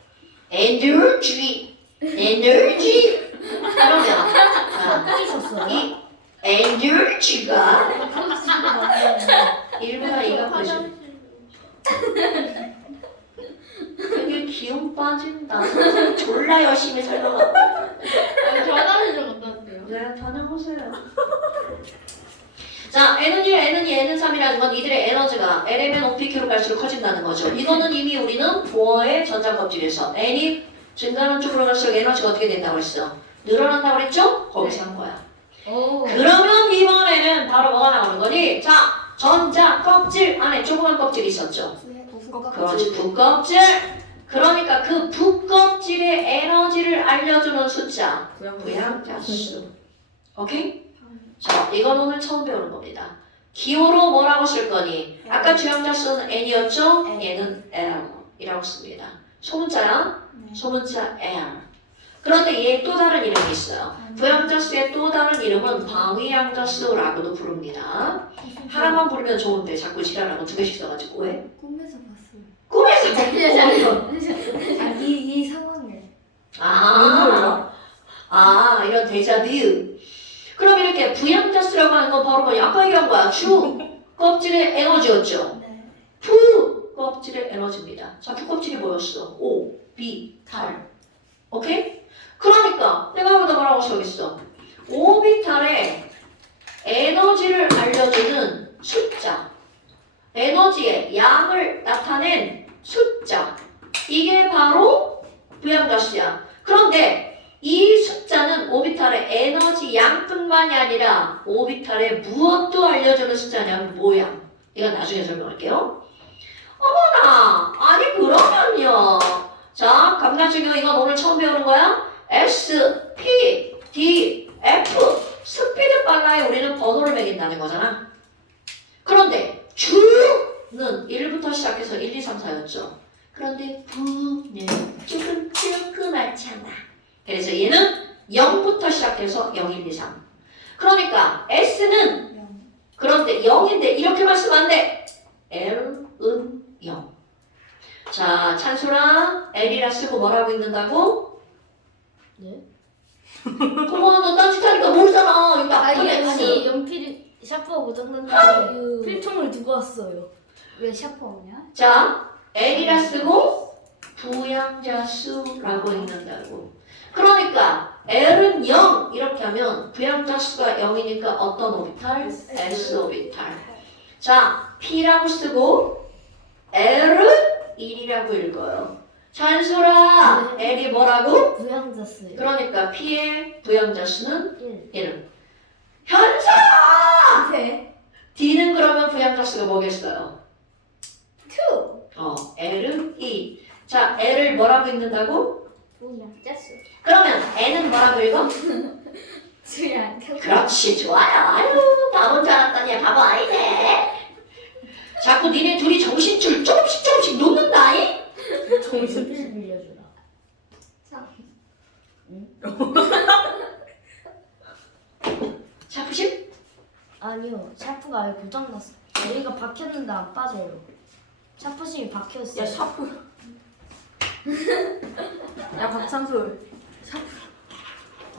에너지. 에너지. 그러면 자, 있었어요? 이 에너지가 1보다 2가 커져. 되게 기운 빠진다. 선생님 졸라 열심히 설명하고. 전화를 좀 어떤데요? 네, 다녀보세요. 자, N3이라는 건 이들의 에너지가 Lmn OPQ로 갈수록 커진다는 거죠. 이거는 이미 우리는 보어의 전자껍질에서 N이 증가하는 쪽으로 갈수록 에너지가 어떻게 된다고 했어? 늘어난다고 그랬죠? 거기서 한 거야. 오. 그러면 이번에는 바로 뭐가 나오는 거니? 자, 전자 껍질 안에 조그만 껍질이 있었죠. 그렇지, 붓껍질. 그러니까 그 붓껍질의 에너지를 알려주는 숫자. 부양자수. 오케이? 자, 이건 오늘 처음 배우는 겁니다. 기호로 뭐라고 쓸 거니? 아까 주형자수는 n이었죠? 얘는 l이라고 씁니다. 소문자야? 소문자 l. 그런데 얘 또 다른 이름이 있어요. 부양자수의 또 다른 이름은 방위양자수라고도 부릅니다. 하나만 부르면 좋은데 자꾸 지랄하고 두 개씩 써가지고 왜? 꿈에서 봤어요. 꿈에서 이 상황에. 이런 데자뷰. 그럼 이렇게 부양자수라고 하는 건 바로 뭐냐? 아까 얘기한 거야. 주 껍질의 에너지였죠. 네. 부 껍질의 에너지입니다. 자, 부 껍질이 뭐였어? O, B, 탈. 오케이? 그러니까 내가 여기다 뭐라고 써있어? 오비탈의 에너지를 알려주는 숫자. 에너지의 양을 나타낸 숫자. 이게 바로 부양자수야. 그런데 이 숫자는 오비탈의 에너지 양뿐만이 아니라 오비탈의 무엇도 알려주는 숫자냐면 뭐야? 이건 나중에 설명할게요. 어머나! 아니 그러면요. 자, 감각적용 이건 오늘 처음 배우는 거야? S, P, D, F 스피드 빨라에 우리는 번호를 매긴다는 거잖아. 그런데 주는 1부터 시작해서 1, 2, 3, 4였죠. 그런데 부는 조금 조그맣잖아. 그래서 얘는 0부터 시작해서 0, 1, 2, 3. 그러니까 S는 그런데 0인데 이렇게만 쓰면 안 돼. L은 0. 자, 찬솔아, L이라 쓰고 뭐라고 읽는다고? 네? 고마워, 너 딴짓하니까 모르잖아. 이거 아니 연필 샤프가 고장난다고 필통을 두고 왔어요. 왜 샤프 없냐? 자, L이라 쓰고 부양자수라고 읽는다고. 그러니까 L은 0 이렇게 하면 부양자수가 0이니까 어떤 오비탈? S 오비탈. 자, P라고 쓰고 L은 1이라고 읽어요. 찬솔아, L이 뭐라고? 부양자수요. 그러니까 P의 부양자수는 1. 1. 현서야! 네. D는 그러면 부양자수가 뭐겠어요? 2. L은 2. 자, L을 뭐라고 읽는다고? 부양자수. 그러면 N은 뭐라고 읽어? 수양. 그렇지, 좋아요. 아유, 바본 줄 알았더니 바보 아니네. 자꾸 니네 둘이 정신줄 조금씩 놓는다잉? 정신을 빌려주라. 샤프심? 아니요, 샤프가 아예 고장났어. 여기가 박혔는데 안 빠져요. 샤프심이 박혔어요. 야 샤프. 야 박찬솔.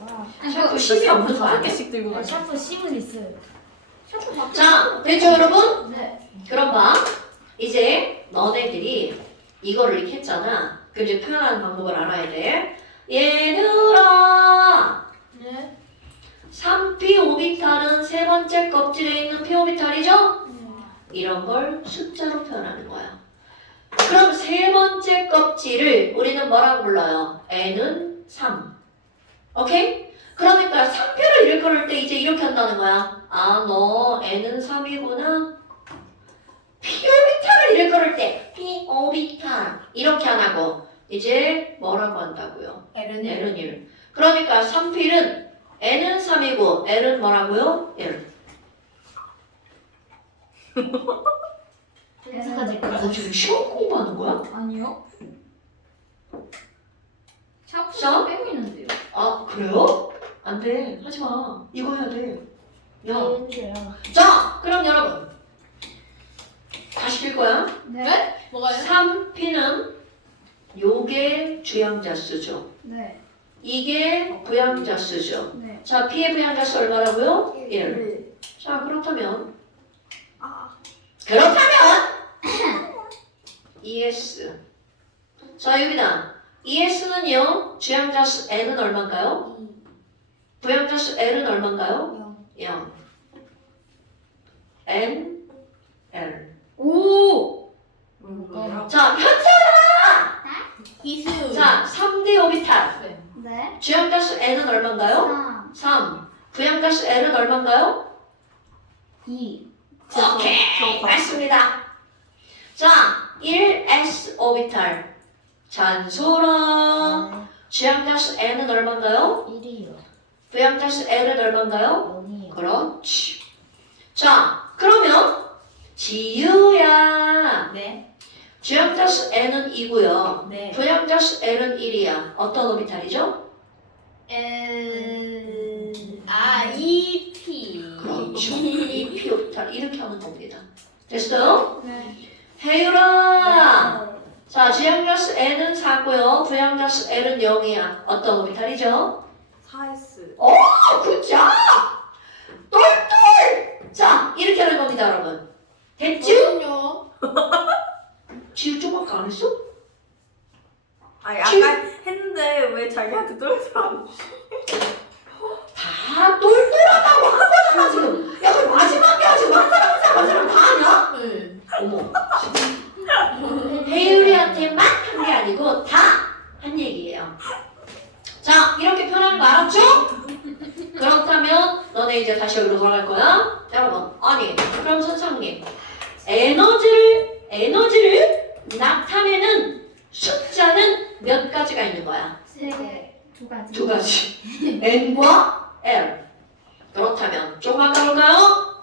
아, 샤프 심이 없는 거 다섯 아니야? 개씩 들고 가자. 샤프 심은 있어요. 자, 됐죠 여러분? 네. 그럼 봐. 이제 너네들이 이거를 이렇게 했잖아. 그럼 이제 표현하는 방법을 알아야 돼. 얘들아! 네. 3p 오비탈은 세 번째 껍질에 있는 p 오비탈이죠? 이런 걸 숫자로 표현하는 거야. 그럼 세 번째 껍질을 우리는 뭐라고 불러요? n은 3. 오케이? 그러니까 3표를 일컬을 때 이제 이렇게 한다는 거야. 아, 너 n은 3이구나. p 오비탈을 일컬을 때 p 오비탈 이렇게 안 하고 이제 뭐라고 한다고요? L은 1. L은 1. 그러니까 3P는 N은 3이고 L은 뭐라고요? 1. 너 지금 시험 공부하는 거야? 아니요. 자? 샤프 빼고 있는데요. 아 그래요? 안 돼. 하지 마. 이거 해야 돼. 야. 얘들아. 자, 그럼 여러분 다시 읽을 거야. 네? 뭐가요? 3P는 요게 주양자 수죠. 네. 이게 부양자 수죠. 네. 자, P의 부양자 수 얼마라고요? 1. 1. 자, 그렇다면 아. ES. 자, 여기다 ES는요. 주양자 수 N은 얼마인가요? 2. 부양자 수 L은 얼마인가요? 0. 0. N, L. 오! 자, 이수. 자, 3대 오비탈. 네. 네. 주양자 수 N은 얼마인가요? 3. 3. 부양가 수 L은 얼마인가요? 2. 오케이, 맞습니다. 자, 1s 오비탈. 잔소라. 주양자 수 N은 얼마인가요? 1이요. 부양자 수 L은 얼마인가요? 0이요. 그렇지. 자, 그러면 지유야. 네. 주양자 수 N은 2고요. 네. 부양자 수 L은 1이야. 어떤 오비탈이죠? L. 아, EP. 그렇죠. 2p 오비탈. 이렇게 하면 됩니다. 됐어요? 네. 혜율아. 자, 주양자 수 N은 4고요. 부양자 수 L은 0이야. 어떤 오비탈이죠? 4S. 굿잡! 똘똘! 자, 이렇게 하는 겁니다, 여러분. 됐죠? 저는요. 지우 좀 아까 안 했어? 아, 약간 했는데 왜 자기한테 똘똘 안 다 똘똘하다고 한 거잖아, 지금. 야, 그럼 마지막에 하지. 마지막 다 하냐? 네. 어머. 혜율이한테만 한 게 아니고 다 한 얘기예요. 자, 이렇게 표현하는 거 알았죠? 그렇다면 너네 이제 다시 여기로 돌아갈 거야. 여러분, 아니, 그럼 선생님, 에너지를 나타내는 숫자는 몇 가지가 있는 거야? 3개. 2가지. 두 가지. N과 L. 그렇다면 조금만 가볼까요?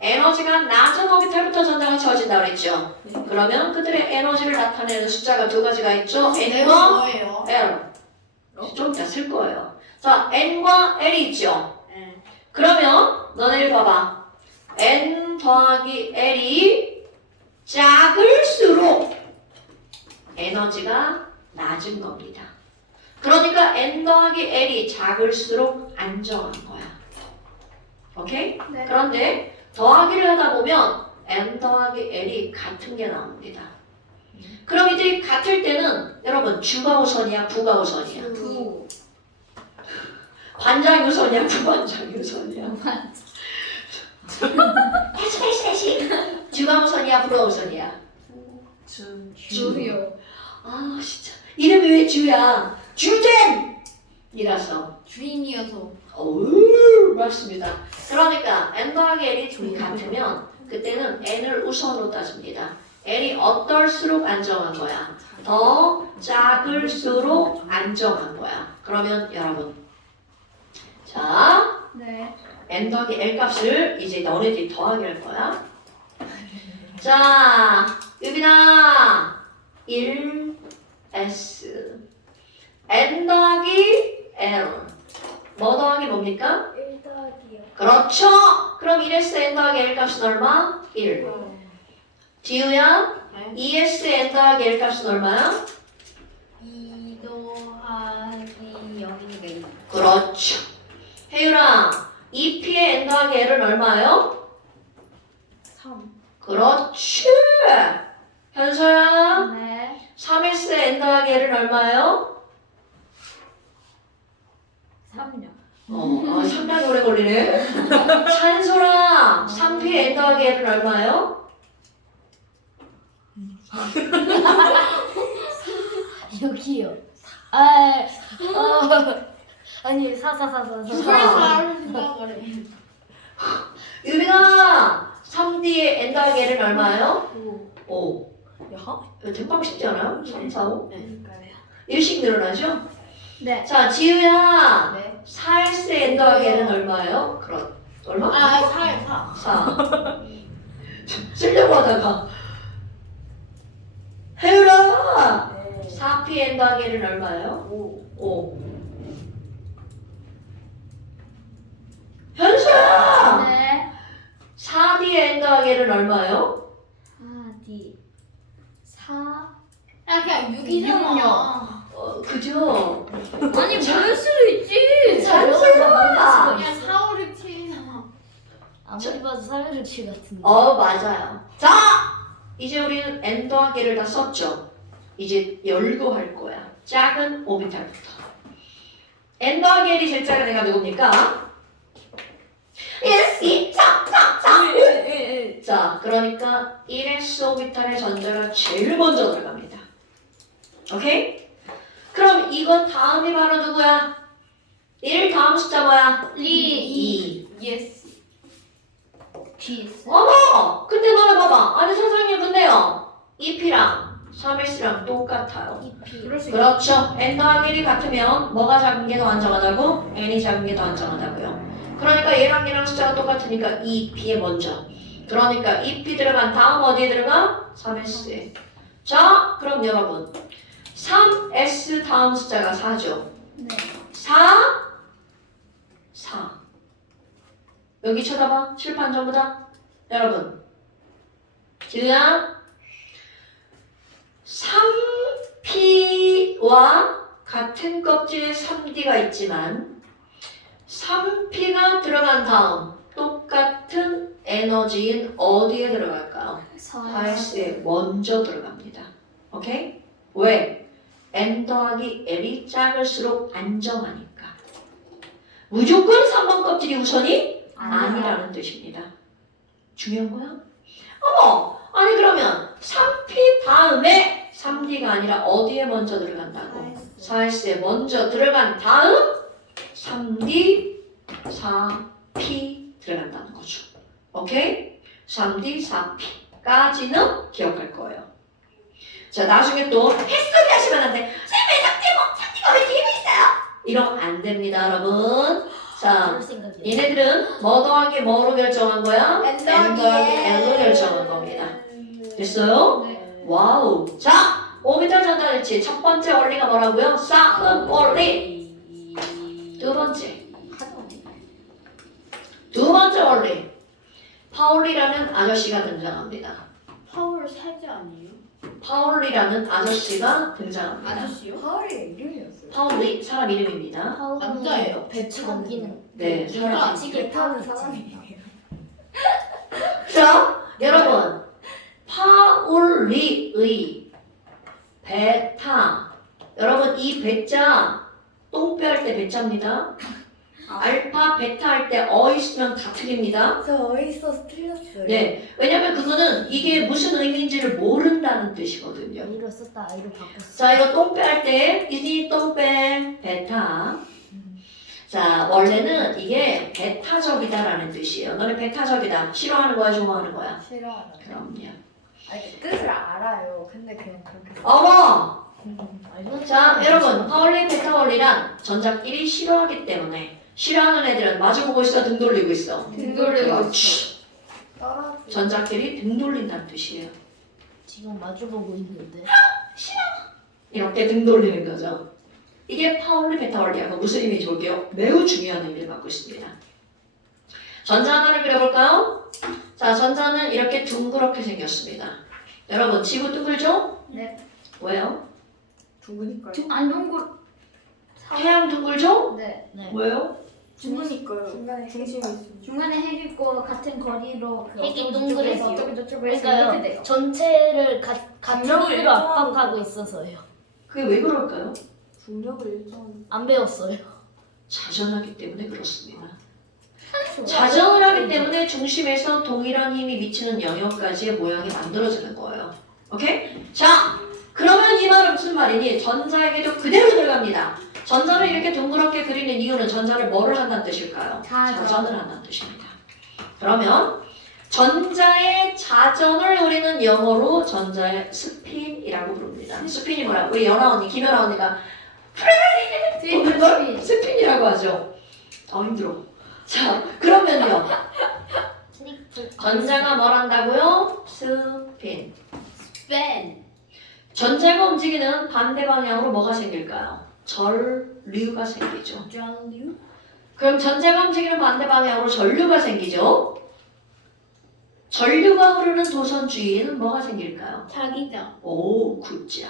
에너지가 낮은 오비탈부터 전자가 지어진다 그랬죠? 네. 그러면 그들의 에너지를 나타내는 숫자가 두 가지가 있죠? N은 N과 뭐예요? L. 좀 이따 쓸 거예요. 자, N과 L이 있죠? 네. 그러면 너네를 봐봐. N 더하기 L이 작을수록 에너지가 낮은 겁니다. 그러니까 N 더하기 L이 작을수록 안정한 거야. 오케이? 네. 그런데 더하기를 하다 보면 N 더하기 L이 같은 게 나옵니다. 그럼 이제 같을 때는 여러분 주가 우선이야, 부가 우선이야? 부. 반장 우선이야, 부반장 우선이야? 다시. 주가 우선이야, 부가 우선이야? 주요. 아 진짜 이름이 왜 주야? 주젠이라서. 주인이어서. 맞습니다. 그러니까 N 더하기 L이 같으면 그때는 N을 우선으로 따집니다. L이 어떨수록 안정한 거야? 더 작을수록 안정한 거야. 그러면 여러분 자 네. N 더하기 L 값을 이제 너네들이 더하기 할 거야. 자 유빈아 1S N 더하기 L 뭐 더하기 뭡니까? 1 더하기요. 그렇죠. 그럼 1S N 더하기 L 값은 얼마? 1. 지우야 네. 2S N 더하기 L 값은 얼마야? 2 더하기 0이니까 그렇죠. 혜율아 2P의 N 더하기 L은 얼마예요? 3. 그렇지. 현서야 네. 3S N 더하기 L은 얼마예요? 3요. 상당히 오래 걸리네. 찬솔아 3P N 더하기 L은 얼마예요? 여기요. 아니 4. 한다 그래. 유빈아 3D의 N 더하기 L은 얼마예요? 5. 야? 대빵 쉽지 않아요? 3, 4, 5? 네. 그러니까요. 1씩 늘어나죠? 네. 자, 지우야. 네. 4S N 더하기 N은 얼마예요? 그럼 얼마? 아, 4. 4. 쓰려고 하다가 혜율아! 네. 4P N 더하기 N은 얼마예요? 5. 5. 현수야! 네. 4D N 더하기 N은 얼마예요? 4D 4 야, 그냥 6이잖아. 그죠? 아니 모를 수도 있지. 잘했어요. 그냥 4, 5, 6, 7이잖아. 아무리 봐도 316 같은데. 맞아요. 자! 이제 우리는 N 더하기를 다 썼죠? 이제 열고 할 거야. 작은 오비탈부터. N 더하기 N이 제일 작은 애가 누굽니까? 1, 2, 3, 4, 4. 자, 그러니까 1s 오비탈의 전자가 제일 먼저 들어갑니다. 오케이? 그럼 이거 다음이 바로 누구야? 1 다음 숫자 뭐야? 2. 예스. GS. 어머! 근데 너네 봐봐. 아니 선생님 근데요. 2p랑 3s랑 똑같아요. EP. 그럴 수 있어. 그렇죠. n 더하기 1이 같으면 뭐가 작은 게 더 안정하다고? n이 작은 게 더 안정하다고요. 그러니까 얘랑 얘랑 숫자가 똑같으니까 2p에 먼저. 그러니까 2p 들어간 다음 어디에 들어가? 3s에. 자, 그럼 여러분 3s 다음 숫자가 4죠. 네. 4 여기 쳐다봐. 칠판 전부 다. 여러분 지우야 3p와 같은 껍질에 3d가 있지만 3p가 들어간 다음 똑같은 에너지인 어디에 들어갈까요? 4s에 먼저 들어갑니다. 오케이? 왜? n 더하기 l이 작을수록 안정하니까. 무조건 3번 껍질이 우선이 아니라는 뜻입니다. 중요한 거야? 어머! 아니 그러면 3p 다음에 3d가 아니라 어디에 먼저 들어간다고? 4s에 먼저 들어간 다음 3d, 4p 들어간다는 거죠. 오케이? 3d, 4p까지는 기억할 거예요. 자, 나중에 또 햇소리 하시면 안 돼. 쌤왜 3d가 왜 뒤에 있어요? 이러면 안 됩니다, 여러분. 자, 그럴 생각이에요. 얘네들은 뭐 더하기 뭐로 결정한 거야? N N 더하기 L로 결정한 겁니다. 됐어요? 네. 와우. 자, 오비탈 전달일치 첫 번째 원리가 뭐라고요? 싸움 원리. 두 번째. 두 번째 원리. 파울리라는 아저씨가 등장합니다. 파울 사제 아니에요? 파울리라는 아저씨가 등장합니다. 아저씨요? 파울이 이름이었어요. 파울리 사람 이름입니다. 남자예요? 배추 감기는. 네, 사람. 배치기 타는 사람이에요. 자, 여러분. 파울리의 베타. 여러분 이 베자 똥배 할 때 베자입니다. 알파 베타 할 때 어 있으면 다 틀립니다. 저 어있어서 틀렸어요. 네, 왜냐면 그거는 이게 무슨 의미인지를 모른다는 뜻이거든요. A로 썼다 A로 바꿨어. 자, 이거 똥배 할 때 이니 똥배 베타. 자, 원래는 이게 베타적이다라는 뜻이에요. 너네 베타적이다. 싫어하는 거야, 좋아하는 거야? 싫어요. 그럼요. 아니 뜻을 알아요. 근데 그냥 그렇게. 어머! 알면 자, 여러분, 파울리 베타 원리란 전자끼리 싫어하기 때문에 싫어하는 애들은 마주보고 있어, 등 돌리고 있어. 등 돌리고 그렇지. 떨어지. 전자끼리 등 돌린다는 뜻이에요. 지금 마주보고 있는데. 이렇게 등 돌리는 거죠. 이게 파울리 베타 원리하고 무슨 의미인지 볼게요. 매우 중요한 의미를 갖고 있습니다. 전자 하나를 그려볼까요? 자, 전자는 이렇게 둥그렇게 생겼습니다. 여러분, 지구 둥글죠? 네. 왜요? 죽으니까요. 안동굴. 태양 둥글죠? 네. 네. 왜요? 죽으니까요. 중간에 중심이 있으면. 중간에 핵 있고 같은 거리로 핵이 어쩌고 동그래서 저쩌고 저쩌고 해서 이렇게 그러니까요. 돼요. 전체를 같은 중력을 힘으로 일정하고. 압박하고 있어서요. 그게 왜 그럴까요? 중력을 일정. 안 배웠어요. 자전하기 때문에 그렇습니다. 자전을 하기 때문에 중심에서 동일한 힘이 미치는 영역까지의 모양이 만들어지는 거예요. 오케이? 자, 그러면 이 말은 무슨 말이니? 전자에게도 그대로 들어갑니다. 전자를 이렇게 둥그렇게 그리는 이유는 전자를 뭐를 한다는 뜻일까요? 자전을 한다는 뜻입니다. 그러면 전자의 자전을 우리는 영어로 전자의 스핀이라고 부릅니다. 스핀이 뭐라고? 우리 연아 언니, 김연아 언니가 보는 걸 스핀이라고 하죠. 힘들어. 자, 그러면요. 트리플. 전자가 뭘 한다고요? 스핀. 뺀. 전자가 움직이는 반대 방향으로 뭐가 생길까요? 전류가 생기죠. 전류. 그럼 전자가 움직이는 반대 방향으로 전류가 생기죠. 전류가 흐르는 도선 주위에는 뭐가 생길까요? 자기장. 오, 굿자.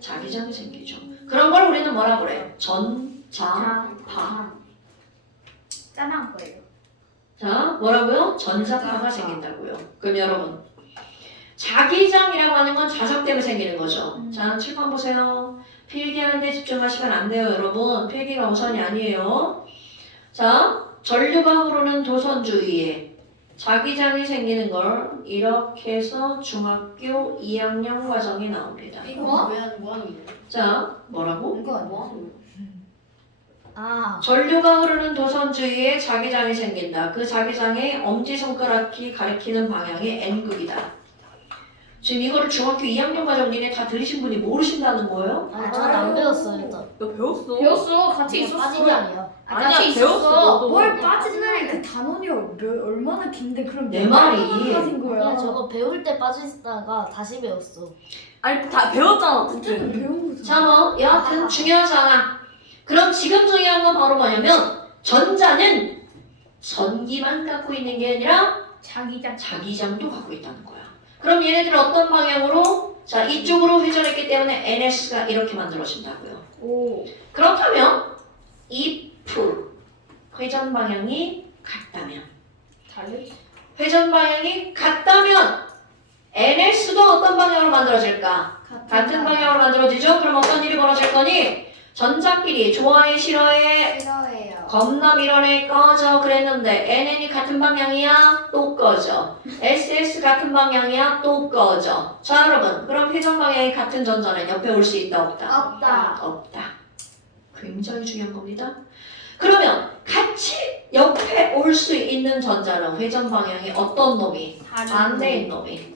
자기장이 생기죠. 그런 걸 우리는 뭐라 그래요? 전자파. 짠한 거예요. 자, 뭐라고요? 전자파가 생긴다고요. 그럼 여러분, 자기장이라고 하는 건 자석 때문에 생기는 거죠. 자, 칠판 보세요. 필기하는데 집중하시면 안 돼요, 여러분. 필기가 우선이 아니에요. 자, 전류가 흐르는 도선 주위에 자기장이 생기는 걸 이렇게 해서 중학교 2학년 과정이 나옵니다. 이거 왜 하는 거야? 자, 뭐라고? 이거 뭐 하는 거야? 아, 전류가 흐르는 도선 주위에 자기장이 생긴다. 그 자기장의 엄지손가락이 가리키는 방향이 N극이다. 지금 이거를 중학교 2학년 과정 니네 다 들으신 분이 모르신다는 거예요? 아니 저는 안 배웠어요 일단. 너 배웠어. 배웠어. 같이 이거 있었어. 빠진 양이야. 아니야, 같이 배웠어, 있었어. 너도. 뭘 빠지는 그 단원이 얼마나 긴데 그럼 내 말이. 빠진 거야. 아니 저거 배울 때 빠지다가 다시 배웠어. 아니 다 배웠잖아 어쨌든 어쨌든. 배운 거잖아. 자, 뭐 여하튼 중요하지 않아. 그럼 지금 중요한 건 바로 뭐냐면 전자는 전기만 갖고 있는 게 아니라 자기장. 자기장도 갖고 있다는 거야. 그럼 얘네들 어떤 방향으로? 자, 이쪽으로 회전했기 때문에 NS가 이렇게 만들어진다고요. 오. 그렇다면 if 회전 방향이 같다면 달래. 회전 방향이 같다면 NS도 어떤 방향으로 만들어질까? 같은 방향으로 만들어지죠? 그럼 어떤 일이 벌어질 거니? 전자끼리 좋아해 싫어해? 싫어해요. 겁나 밀어내 꺼져 그랬는데 NN이 같은 방향이야? 또 꺼져. SS 같은 방향이야? 또 꺼져. 자 여러분 그럼 회전 방향이 같은 전자는 옆에 올 수 있다 없다? 없다. 없다. 굉장히 중요한 겁니다. 그러면 같이 옆에 올 수 있는 전자는 회전 방향이 어떤 놈이? 반대인 놈이.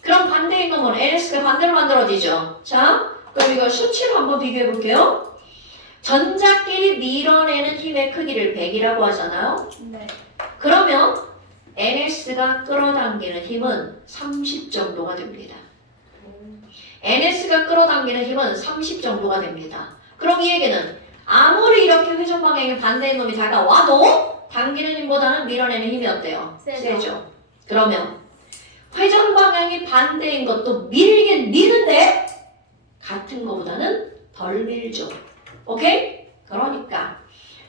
그럼 반대인 놈은 NS가 반대로 만들어지죠. 자 그럼 이걸 수치로 한번 비교해 볼게요. 전자끼리 밀어내는 힘의 크기를 100이라고 하잖아요. 네. 그러면 NS가 끌어당기는 힘은 30 정도가 됩니다. NS가 끌어당기는 힘은 30 정도가 됩니다. 그럼 이 얘기는 아무리 이렇게 회전 방향에 반대인 놈이 다가와도 당기는 힘보다는 밀어내는 힘이 어때요? 세죠. 그러면 회전 방향이 반대인 것도 밀긴 미는데 같은 것보다는 덜 밀죠. 오케이? 그러니까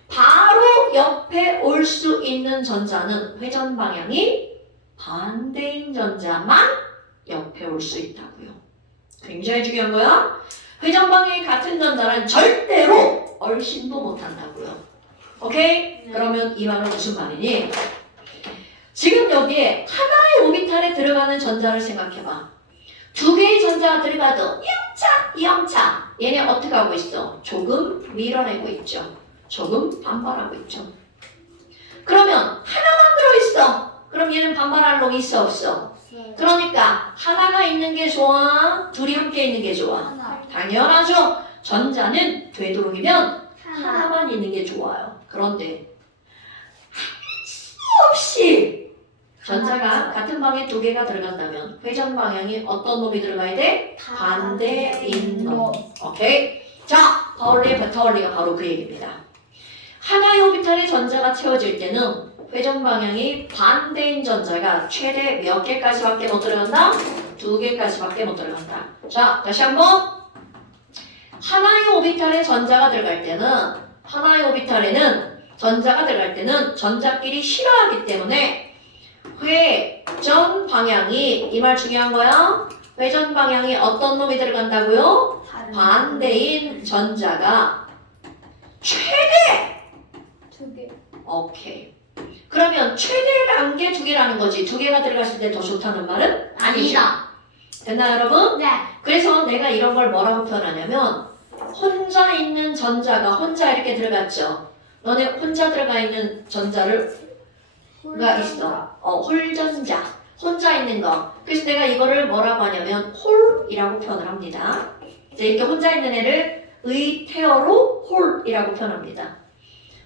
바로 옆에 올 수 있는 전자는 회전 방향이 반대인 전자만 옆에 올 수 있다고요. 굉장히 중요한 거야. 회전 방향이 같은 전자는 절대로 얼씬도 못한다고요. 오케이? 그러면 이 말은 무슨 말이니? 지금 여기에 하나의 오비탈에 들어가는 전자를 생각해봐. 두 개의 전자가 들어가도 이형차 얘네 어떻게 하고 있어? 조금 밀어내고 있죠. 조금 반발하고 있죠. 그러면 하나만 들어있어. 그럼 얘는 반발할 놈이 있어 없어? 그러니까 하나가 있는 게 좋아? 둘이 함께 있는 게 좋아? 하나. 당연하죠. 전자는 되도록이면 하나만 있는 게 좋아요. 그런데 할 수 없이 전자가 같은 방에 두 개가 들어간다면 회전 방향이 어떤 놈이 들어가야 돼? 반대인 놈. 오케이? 자, 파울리가 바로 그 얘기입니다. 하나의 오비탈에 전자가 채워질 때는 회전 방향이 반대인 전자가 최대 몇 개까지밖에 못 들어간다? 2개까지밖에 못 들어간다. 자, 다시 한번. 하나의 오비탈에 전자가 들어갈 때는 하나의 오비탈에는 전자가 들어갈 때는 전자끼리 싫어하기 때문에 회전 방향이 이 말 중요한 거야. 회전 방향이 어떤 놈이 들어간다고요? 반대인 전자가 최대. 2개. 오케이. 그러면 최대라는 게 2개라는 거지. 2개가 들어갔을 때 더 좋다는 말은 아니죠. 됐나요, 여러분? 네. 그래서 내가 이런 걸 뭐라고 표현하냐면 혼자 있는 전자가 혼자 이렇게 들어갔죠. 너네 혼자 들어가 있는 전자를 가 있어. 홀전자. 혼자 있는 거. 그래서 내가 이거를 뭐라고 하냐면 홀이라고 표현을 합니다. 이렇게 혼자 있는 애를 의태어로 홀이라고 표현합니다.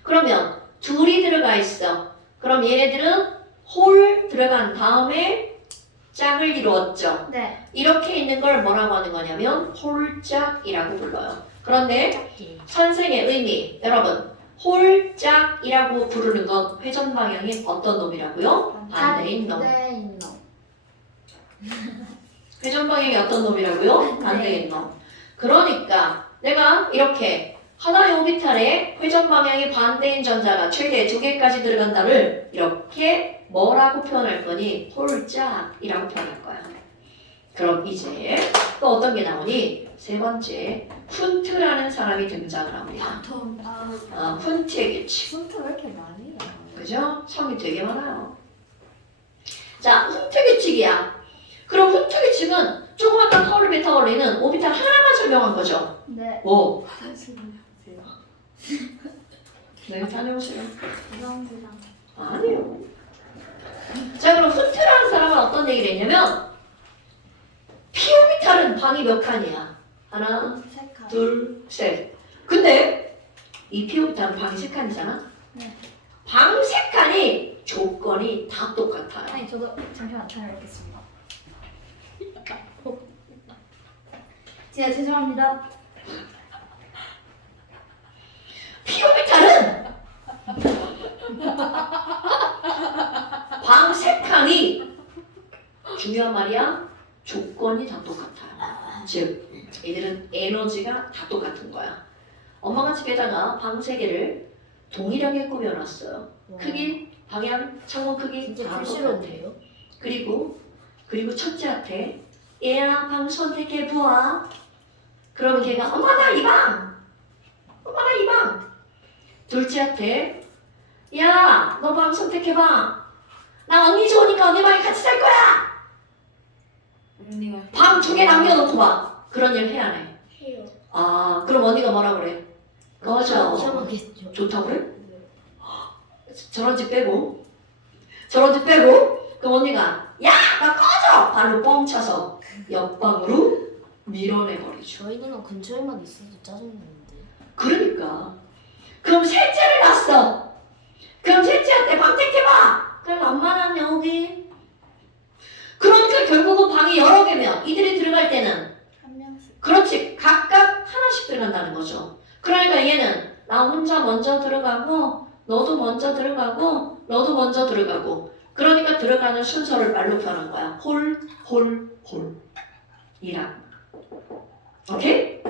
그러면 둘이 들어가 있어. 그럼 얘네들은 홀 들어간 다음에 짝을 이루었죠. 네. 이렇게 있는 걸 뭐라고 하는 거냐면 홀짝이라고 불러요. 그런데 선생의 의미, 여러분 홀짝이라고 부르는 건 회전 방향이 어떤 놈이라고요? 반대인 놈. 반대인 놈. 회전 방향이 어떤 놈이라고요? 반대인 놈. 그러니까 내가 이렇게 하나의 오비탈에 회전 방향이 반대인 전자가 최대 2개까지 들어간다를 이렇게 뭐라고 표현할 거니? 홀짝이라고 표현할 거야. 그럼 이제 또 어떤 게 나오니? 세 번째, 훈트라는 사람이 등장을 합니다. 훈트의 규칙. 순트 왜 이렇게 많이 나? 그죠? 성이 되게 많아요. 자, 훈트 규칙이야. 그럼 훈트 규칙은 조그맣던 타월에 타월리는 오비탈 하나만 설명한 거죠. 네. 뭐? 화장실이요. 네, 다녀오세요. 감사합니다. 아니요. 자, 그럼 훈트라는 사람은 어떤 얘기를 했냐면 피오비탈은 방이 몇 칸이야? 하나, 세 칸. 둘, 셋. 근데 이 피오비탈은 방이 3칸이잖아? 네. 방 3칸이 조건이 다 똑같아요. 아니 저도 잠시만 다녀오겠습니다. 진짜 죄송합니다. 피오비탈은 방 3칸이 중요한 말이야. 조건이 다 똑같아요. 즉, 얘들은 에너지가 다 똑같은 거야. 엄마가 집에다가 방 3개를 동일하게 꾸며놨어요. 크기, 방향, 창문 크기 진짜 다 똑같아. 불실한데요? 그리고 첫째한테 얘야 방 선택해 보아. 그럼 걔가 엄마 나 이 방. 엄마 나 이 방. 둘째한테 야 너 방 선택해 봐. 나 언니 좋으니까 언니 방에 같이 살 거야. 방 2개 남겨놓고 봐. 그런 일 해야 해. 해요. 아 그럼 언니가 뭐라 그래? 꺼져. 시험하겠죠. 좋다고 그래? 저런 집 빼고 그럼 언니가 야 나 꺼져 발로 뻥 차서 옆방으로 밀어내버리죠. 저희 누나 근처에만 있어도 짜증나는데. 그러니까 그럼 셋째를 낳았어. 그럼 셋째한테 방 택해봐. 그럼 엄마는 여기. 그러니까 결국은 방이 여러 개면 이들이 들어갈 때는 한 명씩. 그렇지 각각 하나씩 들어간다는 거죠. 그러니까 얘는 나 혼자 먼저 들어가고 너도 먼저 들어가고 너도 먼저 들어가고 그러니까 들어가는 순서를 말로 표현한 거야. 홀 이랑 오케이?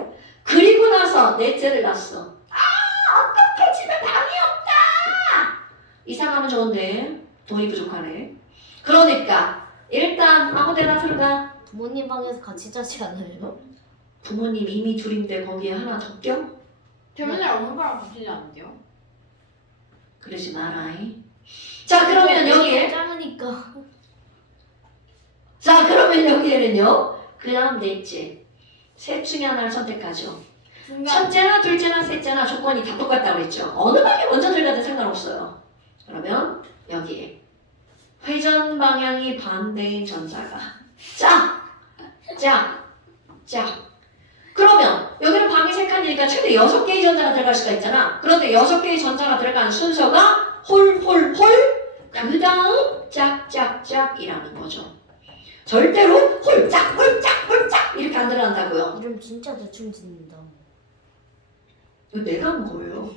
그리고 나서 넷째를 낳았어. 어떡해 집에 방이 없다. 이사가면 좋은데 돈이 부족하네. 그러니까 일단 아무데나 들어가. 부모님 방에서 같이 자지 않아요? 부모님 이미 둘인데 거기에 하나 더 껴? 저 맨날 엄마랑 같이 자는데요. 그러지 마라이. 자 그러면 여기에 작으니까. 자 그러면 여기에는요 그 다음 넷째 셋 중에 하나를 선택하죠. 첫째나 둘째나 셋째나 조건이 다 똑같다고 했죠. 어느 방에 먼저 들어가든 상관없어요. 그러면 여기에 회전 방향이 반대인 전자가 짝. 그러면 여기는 방이 3칸이니까 최대 6개의 전자가 들어갈 수가 있잖아. 그런데 6개의 전자가 들어가는 순서가 홀 그 다음 짝이라는 거죠. 절대로 홀짝 이렇게 안 들어간다고요. 이름 진짜 대충 짓는다. 이거 내가 한 거예요.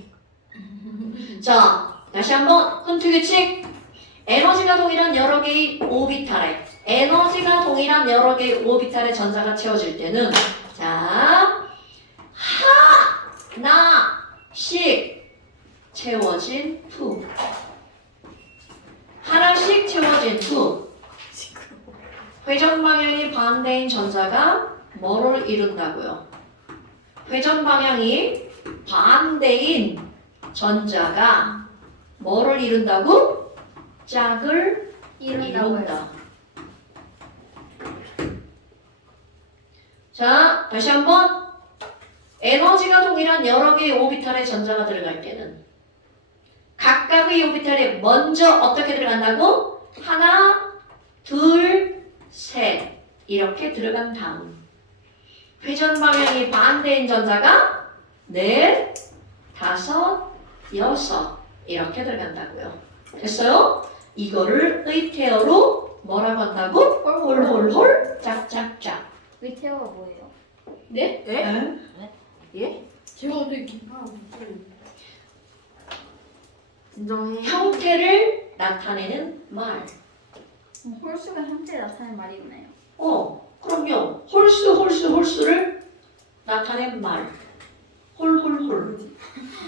자, 다시 한번 훈트 규칙. 에너지가 동일한 여러 개의 오비탈에 전자가 채워질 때는 자 하나씩 채워진 후 회전 방향이 반대인 전자가 뭐를 이룬다고요? 회전 방향이 반대인 전자가 뭐를 이룬다고? 짝을 이룬다. 자, 다시 한번 에너지가 동일한 여러 개의 오비탈의 전자가 들어갈 때는 각각 각각의 오비탈에 먼저 어떻게 들어간다고? 하나, 둘, 셋 이렇게 들어간 다음 회전 방향이 반대인 전자가 넷, 다섯, 여섯 이렇게 들어간다고요. 됐어요? 이거를 의태어로 뭐라고 한다고? 홀홀홀 짝짝짝. 위태어가 뭐예요? 예? 응? 예? 제가 되게 긴장하고 진정해. 형태를 나타내는 말. 홀수가 현재 나타낸 말이겠네요. 그럼요. 홀수를 나타낸 말. 홀홀홀.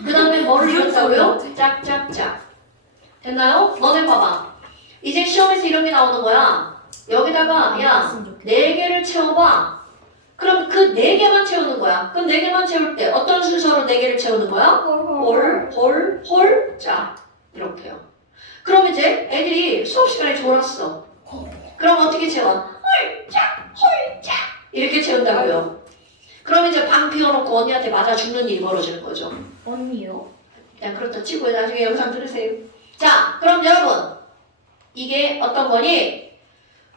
그 다음에 뭐를 이뤘다고요? 짝짝짝. 됐나요? 너네 봐봐. 이제 시험에서 이런 게 나오는 거야. 여기다가 야 4개를 채워봐. 그럼 그 4개만 채우는 거야. 그럼 4개만 채울 때 어떤 순서로 4개를 채우는 거야? 홀, 짝. 이렇게요. 그럼 이제 애들이 수업 시간에 졸았어. 그럼 어떻게 채워? 홀, 짝. 이렇게 채운다고요. 그럼 이제 방 비워놓고 언니한테 맞아 죽는 일이 벌어지는 거죠. 언니요? 그냥 그렇다 치고 나중에 영상 들으세요. 자, 그럼 여러분 이게 어떤 거니?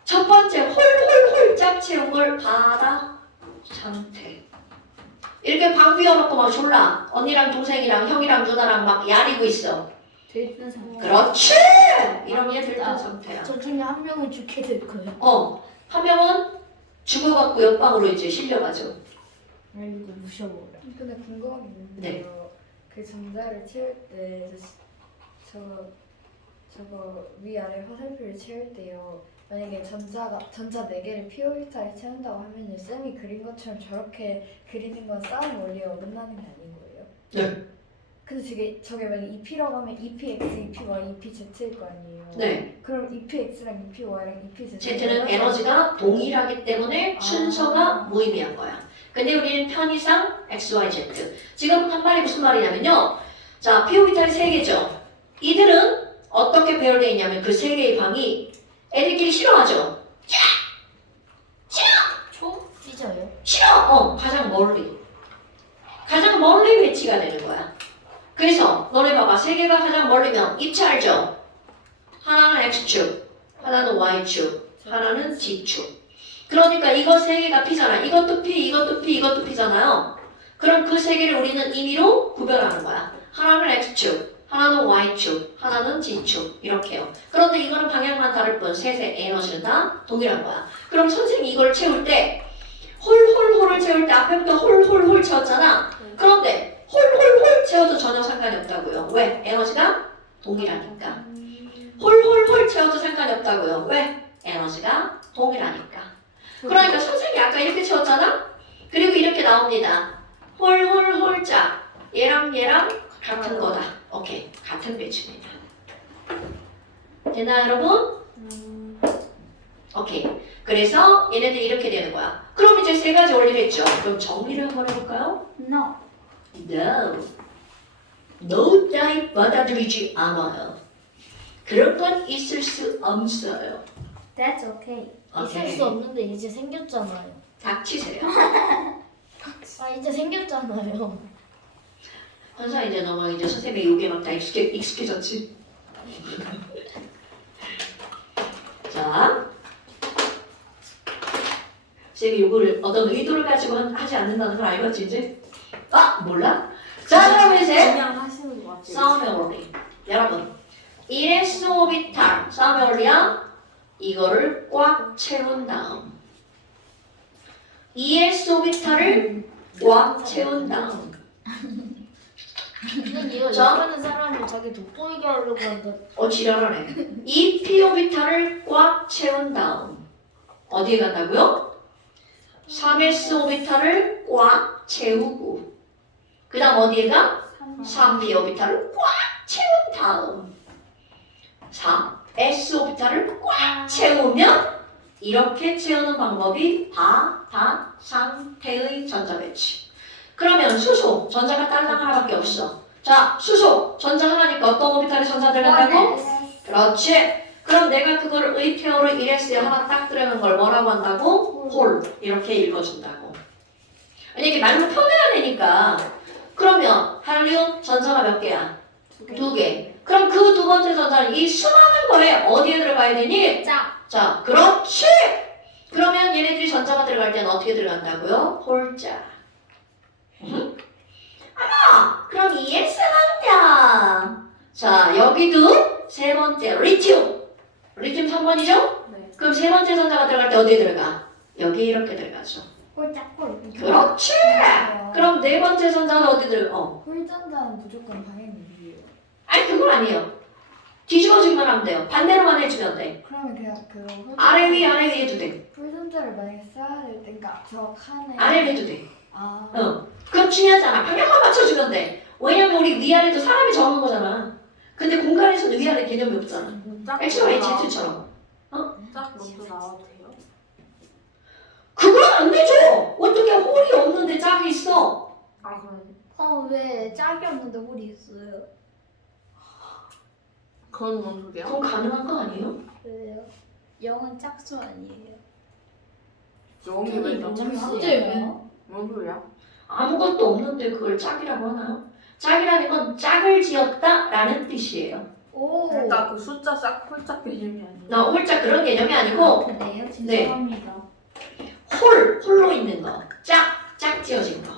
첫 번째 홀홀홀 짝 채운 걸 바다 상태. 이렇게 방 비워놓고 막 졸라 언니랑 동생이랑 형이랑 누나랑 막 야리고 있어. 들뜬 상태. 그렇지! 이런 게 들뜬 상태야. 저 중에 한 명은 죽게 될 거예요. 한 명은 죽어갖고 옆방으로 이제 실려가죠. 이거 무셔버려. 근데 궁금한 게 있는데요. 그 전자를 채울 때 저거 위아래 화살표를 채울 때요. 만약에 전자 4개를 PO일자를 채운다고 하면요. 쌤이 그린 것처럼 저렇게 그리는 건 싸움 원리에 어긋나는 게 아닌 거예요? 네. 근데 저게 만약에 EP라고 하면 EPX, EPY, EPZ일 거 아니에요? 네. 그럼 EPX랑 EPY랑 EPZ Z는 에너지가 동일하기 때문에 순서가 무의미한 거야. 근데 우리는 편의상 X, Y, Z. 지금 한 말이 무슨 말이냐면요. 자, PO비탈이 3개죠. 이들은 어떻게 배열되어 있냐면 그 3개의 방이 애들끼리 싫어하죠. 삐져요? 싫어! 가장 멀리 배치가 되는 거야. 그래서 너네 봐봐. 3개가 가장 멀리면 입체 알죠? 하나는 X축, 하나는 Y축, 하나는 Z축. 그러니까 이거 3개가 P잖아. 이것도 P, 이것도 P, 이것도 P잖아요. 그럼 그 3개를 우리는 임의로 구별하는 거야. 하나는 X축, 하나는 Y축, 하나는 Z축 이렇게요. 그런데 이거는 방향만 다를 뿐 셋의 에너지는 다 동일한 거야. 그럼 선생님이 이걸 채울 때 홀홀홀을 채울 때 앞에부터 홀홀홀 채웠잖아. 그런데 홀홀홀 채워도 전혀 상관이 없다고요. 왜? 에너지가 동일하니까. 홀홀홀 채워도 상관이 없다고요. 왜? 에너지가 동일하니까. 그러니까 선생님이 아까 이렇게 채웠잖아? 그리고 이렇게 나옵니다. 홀홀홀자. 얘랑 같은 거다. 오케이. 같은 배치입니다. 됐나 여러분? 오케이. 그래서 얘네들 이렇게 되는 거야. 그럼 이제 3가지 원리를 했죠. 그럼 정리를 한번 해볼까요? No. No 따위 받아들이지 않아요. 그런 건 있을 수 없어요. That's okay. 있을 수 없는데 이제 생겼잖아요. 닥치세요. 이제 생겼잖아요. 현사 이제 너무 이제 선생님의 요게 막 다 익숙해졌지. 자, 선생님이 요거를 어떤 의도를 가지고 하지 않는다는 걸 알겠지 이제? 몰라? 자, 그럼 이제 그냥 하시는 것 같아요. 싸움의 원리. 여러분, 1s 오비탈 싸움의 원리야. 이거를 꽉 채운 다음 2s 오비탈을 꽉 채운 다음 근데 이거 자. 이러는 사람이 자기 돋보이게 하려고 한다. 지랄하네. 2p 오비탈을 꽉 채운 다음 어디에 간다고요? 3s 오비탈을 꽉 채우고 그 다음 어디에 가? 3p 오비탈을 꽉 채운 다음 4s 오비탈을 꽉 채우면 이렇게 채우는 방법이 바다 상태의 전자 배치. 그러면 수소 전자가 딸랑 하나밖에 없어. 자, 수소 전자 하나니까 어떤 오비탈에 전자 들어간다고? 그렇지. 그럼 내가 그거를 의태어로 1S에 하나 딱 들어간 걸 뭐라고 한다고? 홀. 이렇게 읽어준다고. 아니 이게 말로 표현해야 되니까. 그러면 한류 전자가 몇 개야? 2개. 그럼 그 두 번째 전자는 이 수많은 거에 어디에 들어가야 되니? 자, 그렇지! 그러면 얘네들이 전자가 들어갈 때는 어떻게 들어간다고요? 홀자. 그럼 EX는요? 자, 여기도 세 번째 리튬. 리튬 3번이죠? 네. 그럼 세 번째 전자가 들어갈 때 어디에 들어가? 여기 이렇게 들어가죠. 꼴짝꼴. 그렇지! 그럼 네 번째 전자는 어디 들어가? 홀전자는 무조건 방향이에요. 아니, 그건 아니에요. 뒤집어주기만 하면 돼요. 반대로만 해주면 돼. 그러면 그냥 그 아래 위 해도 돼. 홀전자를 만약에 써야 될 때, 그러니까 저 칸에 아래 해도 돼. 아, 그럼 중요하잖아. 방향만 맞춰주면 돼. 왜냐면 우리 위아래도 사람이 적은 거잖아. 근데 공간에서는 위아래 개념이 없잖아. X, Y, Z처럼. 짝 먼저 나와도 돼요? 그건 안 되죠. 어떻게 홀이 없는데 짝이 있어? 아 그럼 왜 짝이 없는데 홀이 있어요? 그건 뭔 소리야? 그건 가능한 거 아니에요? 왜요? 0은 짝수 아니에요? 영이 왜 짝수예요? 뭔 소리야? 아무것도 없는데 그걸 짝이라고 하나요? 짝이라는 건 짝을 지었다라는 뜻이에요. 오. 그러니까 그 숫자 싹 홀짝 개념이 아니에요. 나 홀짝 그런 개념이 아니고 그래요? 네. 죄송합니다. 홀로 있는 거. 짝 지어진 거.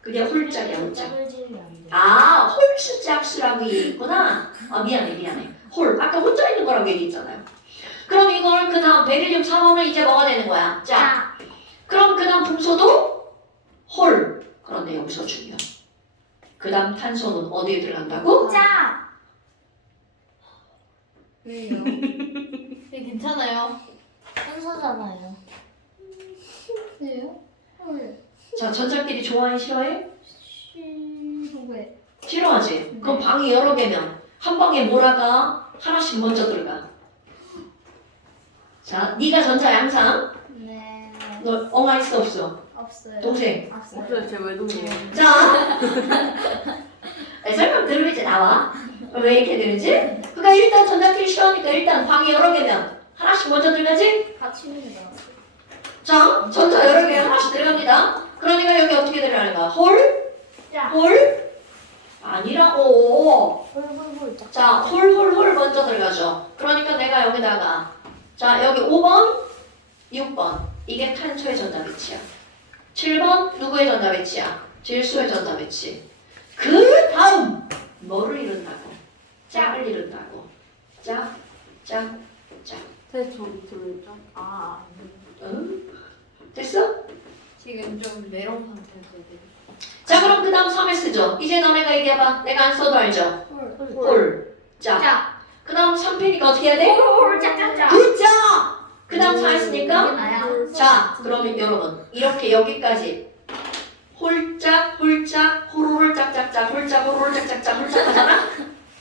그게 홀짝이야, 홀짝. 짝을 지으면 안 돼. 아, 홀수 짝수라고 얘기했구나. 아, 미안해. 홀. 아까 혼자 있는 거라고 얘기했잖아요. 그럼 이걸 그 다음 베릴륨 3원을 이제 뭐가 되는 거야? 짝. 그럼 그 다음 풍소도 홀. 그런데 여기서 중요해. 그 다음 탄소는 어디에 들어간다고? 짝. 왜요? 괜찮아요. 탄소잖아요. 왜요? 홀. 자, 전자끼리 좋아해, 싫어해? 왜? 싫어하지? 그럼 방이 여러 개면 한 방에 뭐라가 하나씩 먼저 들어가. 자, 네가 전자야 항상. 네. 너 엉아 있어 없어? 없어요. 동생. 없어요. 어떻게 제 외동이에요? 자, 설명 들으면 이제 나와. 왜 이렇게 되는지? 그러니까 일단 전자끼리 싫어하니까 일단 방이 여러 개면 하나씩 먼저 들어가지? 같이 있는 거 나왔어요. 자, 전자 여러 개 하나씩 들어갑니다. 그러니까 여기 어떻게 들어가는 거야? 홀? 짝. 홀? 아니라고. 홀홀홀 짝. 자, 홀 먼저 들어가죠. 그러니까 내가 여기다가 자, 여기 5번, 6번. 이게 탄소의 전자 배치야. 7번 누구의 전자 배치야? 질소의 전자 배치. 그 다음 뭐를 이룬다고? 짝을 이룬다고. 짝. 제 저기 들어있죠? 아 응? 됐어? 지금 좀 메롱 상태에서 자, 그럼 그 다음 3S죠. 이제 너네가 얘기해봐. 내가 안 써도 알죠? 홀. 짝. 짝. 그 다음 3P니까 어떻게 해야 돼? 홀 짝짝짝. 그죠? 그 다음 4S니까 이게 나야. 자, 그러면 여러분 이렇게 여기까지 홀짝, 호로롤 짝짝짝, 홀짝, 호로롤 짝짝짝, 홀짝 하잖아?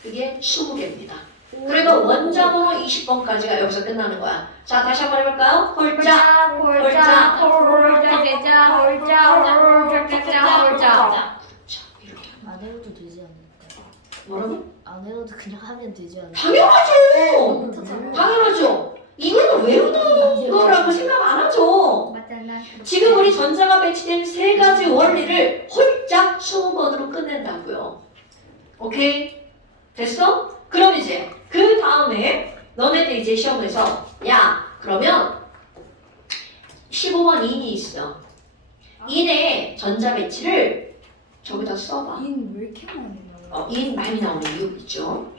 그게 20개입니다. 그러니까 원자번호 20번까지가 여기서 끝나는 거야. 자, 다시 한번 해볼까요? 홀짝, 홀짝. 홀짝. 짝짝짝. 홀짝. 짝짝짝. 자, 이렇게. 안 해도 되지 않을까? 뭐라고? 안 해도 그냥 하면 되지 않을까? 당연하죠! 당연하죠! 이거는 외우는 거라고 생각 안 하죠! 맞잖아. 지금 우리 전자가 배치된 세 가지 원리를 홀짝 20번으로 끝낸다고요. 오케이? 됐어? 그럼 이제 그 다음에 너네들 이제 시험에서 야 그러면 15번 인이 있어. 인의 전자 배치를 저기다 써봐. 인왜 이렇게 많이 나와요? 인 많이 나오는 이유 있죠.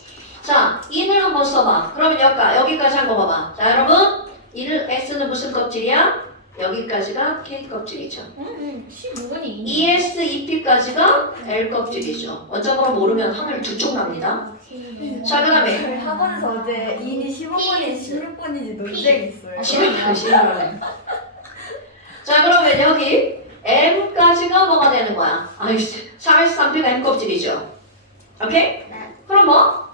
자, 인을 한번 써봐. 그러면 여기까지 한 거 봐봐. 자, 여러분 인을 S는 무슨 껍질이야? 여기까지가 K 껍질이죠. 15분이. ES, EP까지가 L 껍질이죠. 원자번호 모르면 하늘 두 쪽 납니다. 자, 그 다음에 저희 학원에서 어제 인이 15번인지 16번인지 논쟁이 있어요. 싫어하네. 자, 그러면 여기 M까지가 뭐가 되는 거야? 아유, 3S, 3P가 M 껍질이죠. 오케이? 네. 그럼 뭐?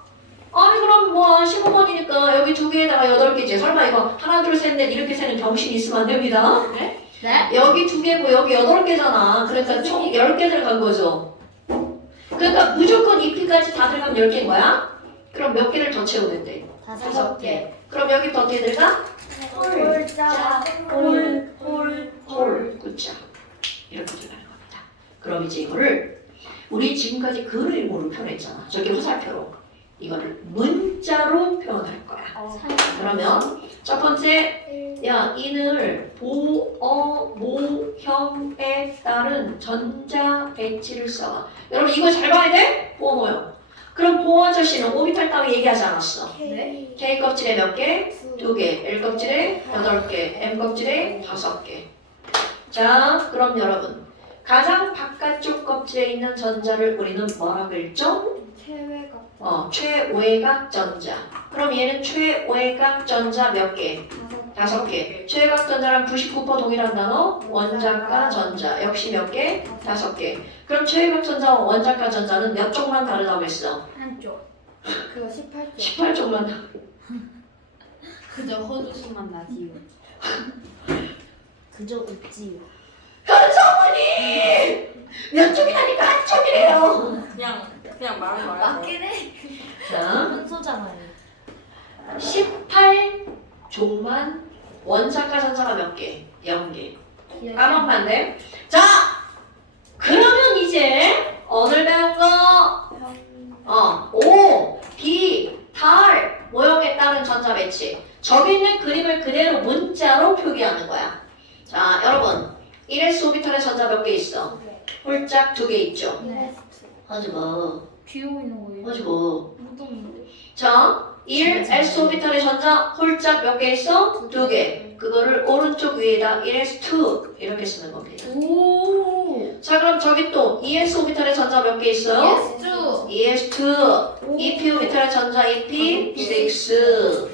아니 그럼 뭐 15번이니까 여기 두 개에다가 8개지. 설마 이거 하나 둘 셋 넷 이렇게 세는 병신 있으면 안 됩니다. 네? 여기 두 개고 여기 8개잖아. 그러니까 총 10개 들어간 거죠. 그러니까 무조건 EP까지 다 들어가면 10개인 거야. 그럼 몇 개를 더 채우면 돼? 5개. 그럼 여기 더 어떻게 들어가? 홀짝. 홀. 그쵸. 이렇게 들어가는 겁니다. 그럼 이제 이거를 우리 지금까지 글을 모르는 표현했잖아. 저게 화살표로. 이거를 문자로 표현할 거야. 그러면 첫 번째, 야, 인을 보어모형에 따른 전자 배치를 써봐. 여러분 이거 잘 봐야 돼? 보어모형. 그럼 보어 아저씨는 오비탈 따위 얘기하지 않았어. 네? K 껍질에 몇 개? 2개. L 껍질에 8개. M 껍질에 5개. 자, 그럼 여러분 가장 바깥쪽 껍질에 있는 전자를 우리는 뭐라 그랬죠? 체외가 최외곽 전자. 그럼 얘는 최외곽 전자 몇 개? 5개. 최외곽 전자랑 99% 동일한 단어 원자과 전자. 역시 몇 개? 5개. 그럼 최외곽 전자와 원자과 전자는 몇 쪽만 다르다고 했어? 한쪽. 그거 18조 18쪽만 다르. 그저 헛웃음만 나지요. 그저 웃지요. 현성훈이 몇 쪽이라니까 한 쪽이래요. 그냥 말한 거야. 맞긴 해. 자, 혼소잖아요. 18쪽만 원자과 전자가 몇 개? 0개. 까먹으면 안 돼. 자, 그러면 이제 오늘 배운 거 O, B, 달 모형에 따른 전자 배치. 저기 있는 그림을 그대로 문자로 표기하는 거야. 자, 여러분 1s 오비탈의 전자 몇 개 있어? 홀짝 2개 있죠? 네. 하지 마. 귀여워 있는 거예요. 하지 마. 무덤인데. 자, 1s 오비탈의 전자 홀짝 몇 개 있어? 2개. 그거를 오른쪽 위에다 1s2 이렇게 쓰는 겁니다. 오. 자, 그럼 저기 또 2s 오비탈의 전자 몇 개 있어요? 예스. 2s2. 2p 오비탈의 전자 2p 6.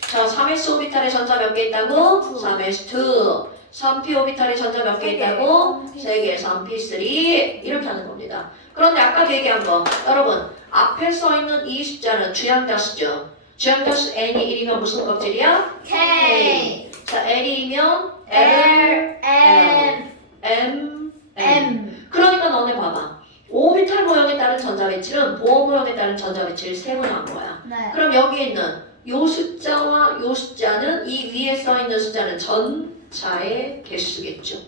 자, 3s 오비탈의 전자 몇 개 있다고? 3s2. 3p 오비탈의 전자 몇 개 있다고? 3개. 3p3 이렇게 하는 겁니다. 그런데 아까도 얘기한 거 여러분 앞에 써있는 이 숫자는 주양자수죠. 주양자수 n이 1이면 무슨 껍질이야? K. 자, L이면 L M M M 그러니까 너네 봐봐. 오비탈 모형에 따른 전자 배치는 보호 모형에 따른 전자 배치를 세분화한 거야. 네. 그럼 여기 있는 요 숫자와 요 숫자는 이 위에 써있는 숫자는 전자의 개수겠죠.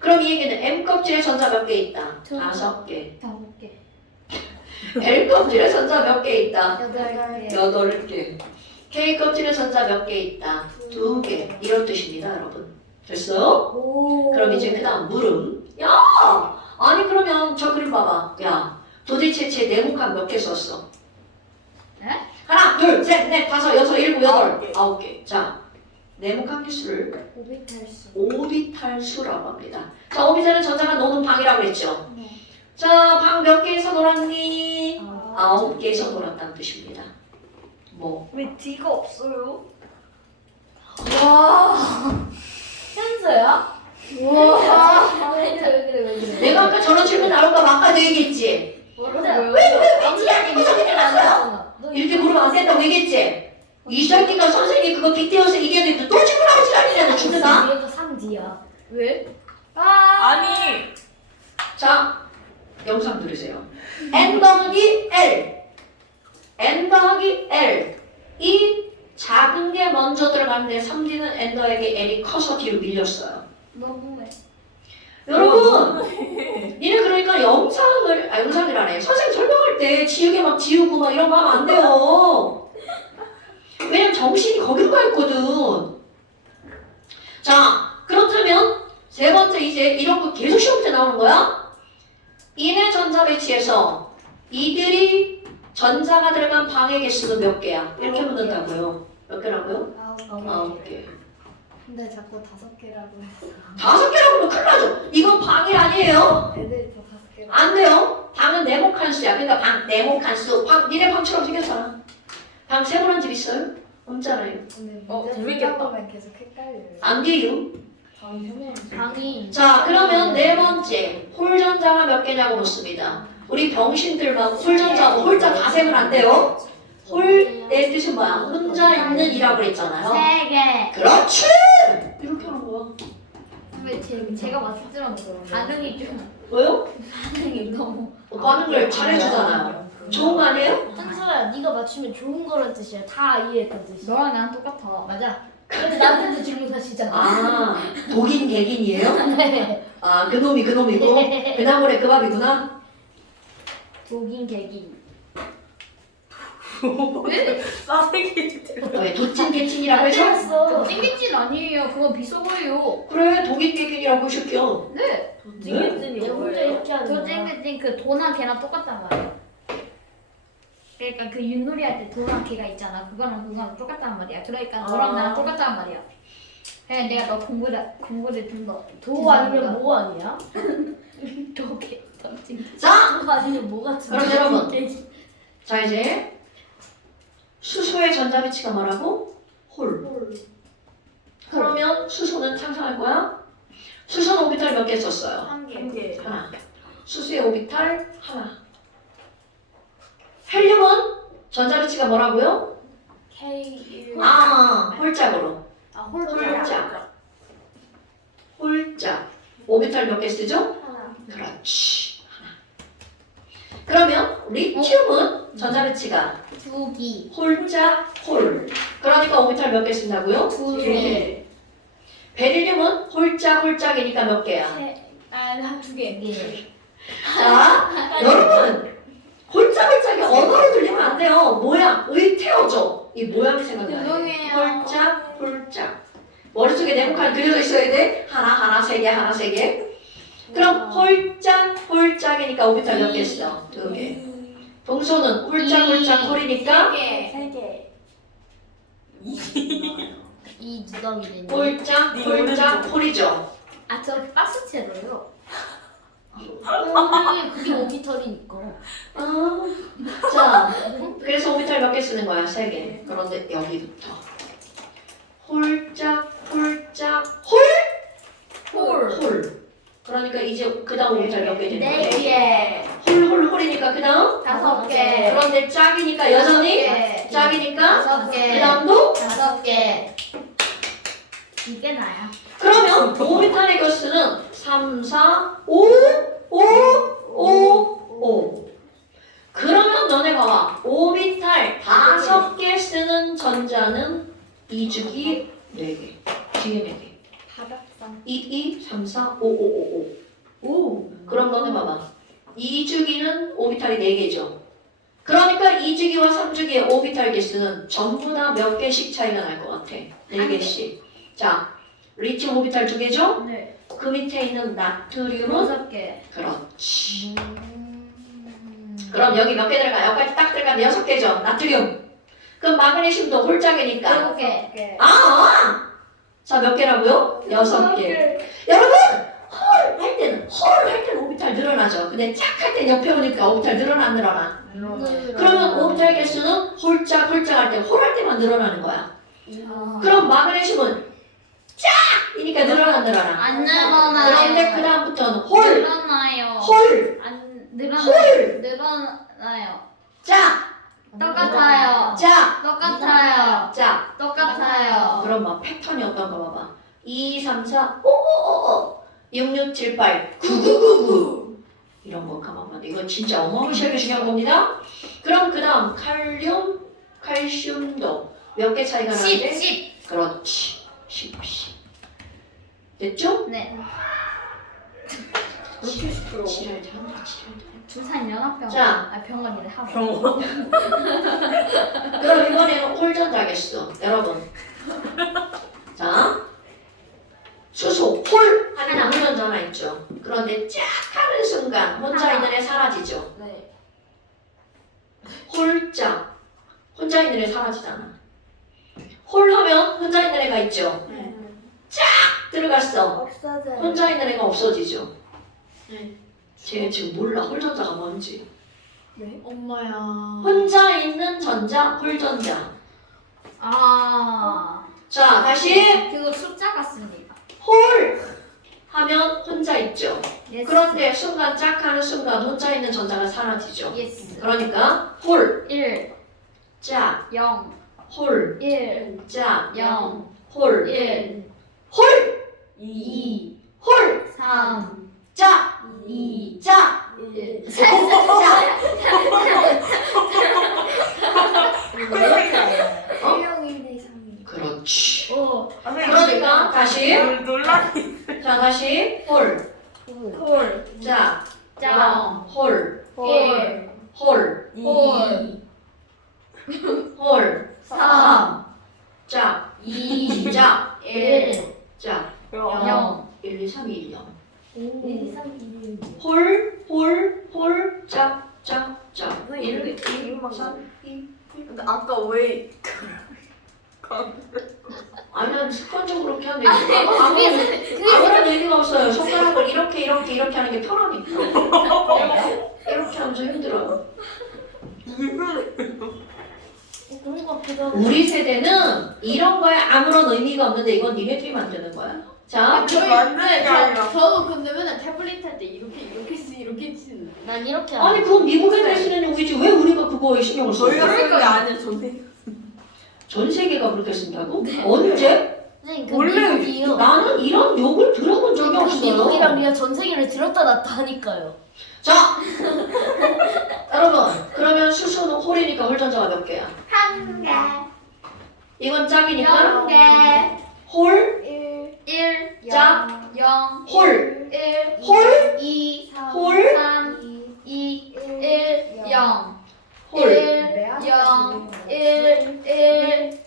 그럼 이 얘기는 M 껍질에 전자 몇 개 있다? 5개. 5개. L 껍질에 전자 몇 개 있다? 8개 8개. K 껍질에 전자 몇 개 있다? 2개. 이런 뜻입니다, 여러분. 됐어? 그럼 이제 그 다음 물음. 야! 아니 그러면 저 그림 봐봐. 야, 도대체 제 네모칸 몇 개 썼어? 네? 하나, 둘, 셋, 넷, 다섯, 여섯, 일곱, 여덟, 9개. 9개. 자, 네모칸 개수를 오비탈수 오비탈 수라고 합니다. 자, 오비탈은 전자가 노는 방이라고 했죠. 네. 자, 방 몇 개에서 놀았니? 아, 9개에서 놀았다는 뜻입니다. 뭐? 왜 D가 없어요? 현서야? 우와 왜 그래? 내가 아까 저런 질문 나올까 봐 아까도 얘기했지. 왜 D야? 이거 저렇게 나왔어요? 이렇게 물으면 안 된다고 얘기했지. 이 새끼가 선생님이 그거 빅데어에서 얘기했는데 또 질문하고 지랄이잖아, 죽는다. 얘가 3D야. 왜? 아니 자, 영상 들으세요. n 더하기 l, n 더하기 l. 이 작은 게 먼저 들어갔는데 3D는 n 더하기 l이 커서 뒤로 밀렸어요. 너무해. 여러분, 니네 그러니까 영상이라네. 선생님 설명할 때 지우개 막 지우고 막 이런 거 하면 안 돼요. 왜냐면 정신이 거기로 가 있거든. 자, 그렇다면 세 번째 이제 이런 거 계속 시험 때 나오는 거야. 인의 전자 배치에서 이들이 전자가 들어간 방의 개수는 몇 개야? 이렇게 묻는다고요. 몇 개라고요? 9개. 근데 자꾸 5개라고 했어 5개라고 하면 큰일 나죠. 이건 방이 아니에요. 애들이 다 5개라고 안 돼요. 방은 네모칸 수야. 그러니까 방 네모칸 수. 방 니네 방처럼 생겼잖아. 방 세모난 집 있어요? 없잖아요. 근데 어, 문제 재밌겠다. 풀다 보면 계속 헷갈려요 안 돼요. 방이. 자, 그러면 네 번째 홀전자가 몇 개냐고 묻습니다. 우리 병신들만 홀전자하고 홀자 다 세면 안 돼요. 홀의 뜻은 뭐야? 혼자 있는 이라고 그랬잖아요. 3개. 그렇지. 이렇게 하는 거야. 왜 제가 맞을 줄 알았어요. 반응이 좀 왜요? 반응이 너무. 하는 걸 잘해주잖아요. 좋은 거 아니에요? 현서야, 네가 맞추면 좋은 거란 뜻이야. 다 이해했던 뜻이야. 너랑 나랑 똑같아. 맞아. 근데 나한테도 질문하시잖아. 아, 독인 개긴이에요? 네. 아, 그놈이 그놈이고 그 나물에 그 밥이구나. 독인 개긴. 왜? 싸대기 들어. 왜 도찐개찐이라고 해서? 때렸어. 찡기진 아니에요. 그건 비속어예요. 그래 독인개찐이라고 해줄게요. 네. 찡기증이 내 혼자 뭐예요? 이렇게 하는 저 거야. 찡기진 그 도나 걔랑 똑같단 말이야. 그러니까 그 윷놀이 할 때 도나 걔가 있잖아. 그거랑 똑같단 말이야. 그러니까 너랑 나랑 똑같단 말이야. 그냥 내가 너 공부를 좀 더. 도 아니면 뭐 아니야? 도개. 더 찡기. 자, 도 아니면 뭐가 그럼 여러분. 자 이제 수소의 전자비치가 뭐라고? 홀. 그러면 수소는 상상할 거야? 수소는 오비탈 몇 개 썼어요? 한 개. 이게 하나. 수소의 오비탈 하나. 헬륨은 전자비치가 뭐라고요? K 아, 홀짝으로. 홀짝. 홀짝. 오비탈 몇 개 쓰죠? 하나. 그렇지. 하나. 그러면 리튬은 전자비치가 두기. 홀짝 홀. 그러니까 오비탈 몇 개 쓴다고요? 두 개. 개. 베릴륨은 홀짝이니까 몇 개야? 두 개. 네. 자, 여러분 홀짝이 언어로 들리면 안 돼요. 모양, 의태어죠. 이 모양이 생각나요. 죄송해요. 홀짝. 머릿속에 네모칸 그려져 있어야 돼. 하나, 세 개. 그럼 홀짝이니까 오비탈 몇 개 써? 두 개. 동소는 홀짝 홀이니까 개. 세 개. 이 누더기 되니. 홀짝 홀이죠. 아 저렇게 박스채로요. 그게 오비털이니까. 자, 그래서 오비탈 몇 개 쓰는 거야? 세 개. 그런데 여기부터 홀짝 홀. 그러니까 이제 그 다음 오비탈 몇 개 되는 네 거예요? 개. 홀이니까 그 다음 다섯 개. 그런데 짝이니까 여전히 개. 짝이니까 다섯 그 개. 다음도 다섯 개. 이게 나야. 그러면 오비탈의 개수는 3, 4, 5. 그러면 너네 봐봐. 오비탈 5개 쓰는 전자는 2주기 4개. 뒤에 4개. 바닥상. 2, 3, 4, 5. 그럼 너네 봐봐. 2주기는 오비탈이 4개죠. 그러니까 2주기와 3주기의 오비탈 개수는 전부 다 몇 개씩 차이가 날 것 같아. 4개씩. 자, 리튬 오비탈 2개죠? 네. 그 밑에 있는 나트륨은 여섯 개. 그렇지. 그럼 여기 몇 개 들어가? 여기까지 딱 들어가면 6개죠. 나트륨. 그럼 마그네슘도 홀짝이니까. 일곱 개. 자, 몇 개라고요? 6개. 여러분, 홀 할 때는 오비탈 늘어나죠. 근데 짝 할 때 옆에 오니까 오비탈 늘어나 안 늘어나? 그러면 오비탈 개수는 홀짝 할 때, 홀 할 때만 늘어나는 거야. 그럼 마그네슘은 짝이니까 늘어나 안 늘어나? 안 늘어나요. 그런데 그 다음부터는 홀, 늘어나요. 안 늘어나요. 짝, 똑같아요. 짝, 똑같아요. 짝. 똑같아요. 그럼 막 패턴이 어떤 거 봐봐. 2, 3, 4, 6, 6, 7, 8, 9, 9, 9, 9. 이런 거 가만 봐. 이거 진짜 어마무시하게 중요한 겁니다. 그럼 그 다음 칼슘도 몇 개 차이가 나는데? 10. 그렇지. 10. 됐죠? 네. 그렇게 시끄러워. 지랄. 두산 연합병원. 자. 아 병원이래 학원. 병원. 그럼 이번에는 홀전자겠어. 여러분. 자. 수소, 홀 하면 홀전자 하나 있죠. 그런데 쫙 하는 순간 혼자 있는 애 사라지죠. 네. 홀짝. 혼자 있는 애 사라지잖아. 홀 하면 혼자 있는 애가 있죠. 네. 들어갔어. 없어져요. 혼자 있는 애가 없어지죠. 네. 쟤 지금 몰라 홀전자가 뭔지. 엄마야. 혼자 있는 전자, 홀전자. 아. 자, 다시 그거 숫자 같습니다. 홀 하면 혼자 있죠. 예스. 그런데 순간 짝 하는 순간 혼자 있는 전자가 사라지죠. 예스. 그러니까 홀, 1, 짝, 0, 홀, 1, 짝, 0, 홀, 1, 홀, 2, 홀, 3, 짝, 2, 짝, 1. 어? 1용 1, 2, 3, 그렇지. 오. 그러니까 다시 논란이. 자 다시 홀, 홀. 짝, 짱. 홀, 1, 홀, 1, 홀, 3, 짝, 2, 짝, 1, 짝, 0. 1, 2, 3, 2, 0. 1, 2, 3, 2, 1. 홀, 짝, 짝, 짝. 왜 1, 이렇게 2, 이름만 3, 2. 근데 아까 왜 아니야, 습관적으로 그렇게 하는데 아무런 의미가 없어요. 손가락을 이렇게 하는 게 편하니까. 이렇게 하면서 힘들어요. 그런 거 같기도 하고. 우리 세대는 이런 거에 아무런 의미가 없는데 이건 니네들이 만드는 거야. 자, 저도 근데 맨날 태블릿 할 때 이렇게 치는. 난 이렇게 아니 그건 미국 애들 쓰는 용이지 왜 우리가 그거에 신경을 써? 저희가 쓰는 게 아니라 전에 전 세계가 그렇게 쓴다고? 언제? 선생님 그 원래 미국이요. 나는 이런 욕을 들어본 적이 그 미국이랑 없어요. 우리가 전 세계를 들었다 놨다 하니까요. 자, 여러분 그러면 수수는 홀이니까 홀전자가 몇 개야? 한 개, 이건 짝이니까 0 개, 홀, 1, 짝, 0, 홀, 1, 홀, 2, 홀, 3, 2, 1, 0, 홀. 1, 0, 1, 1.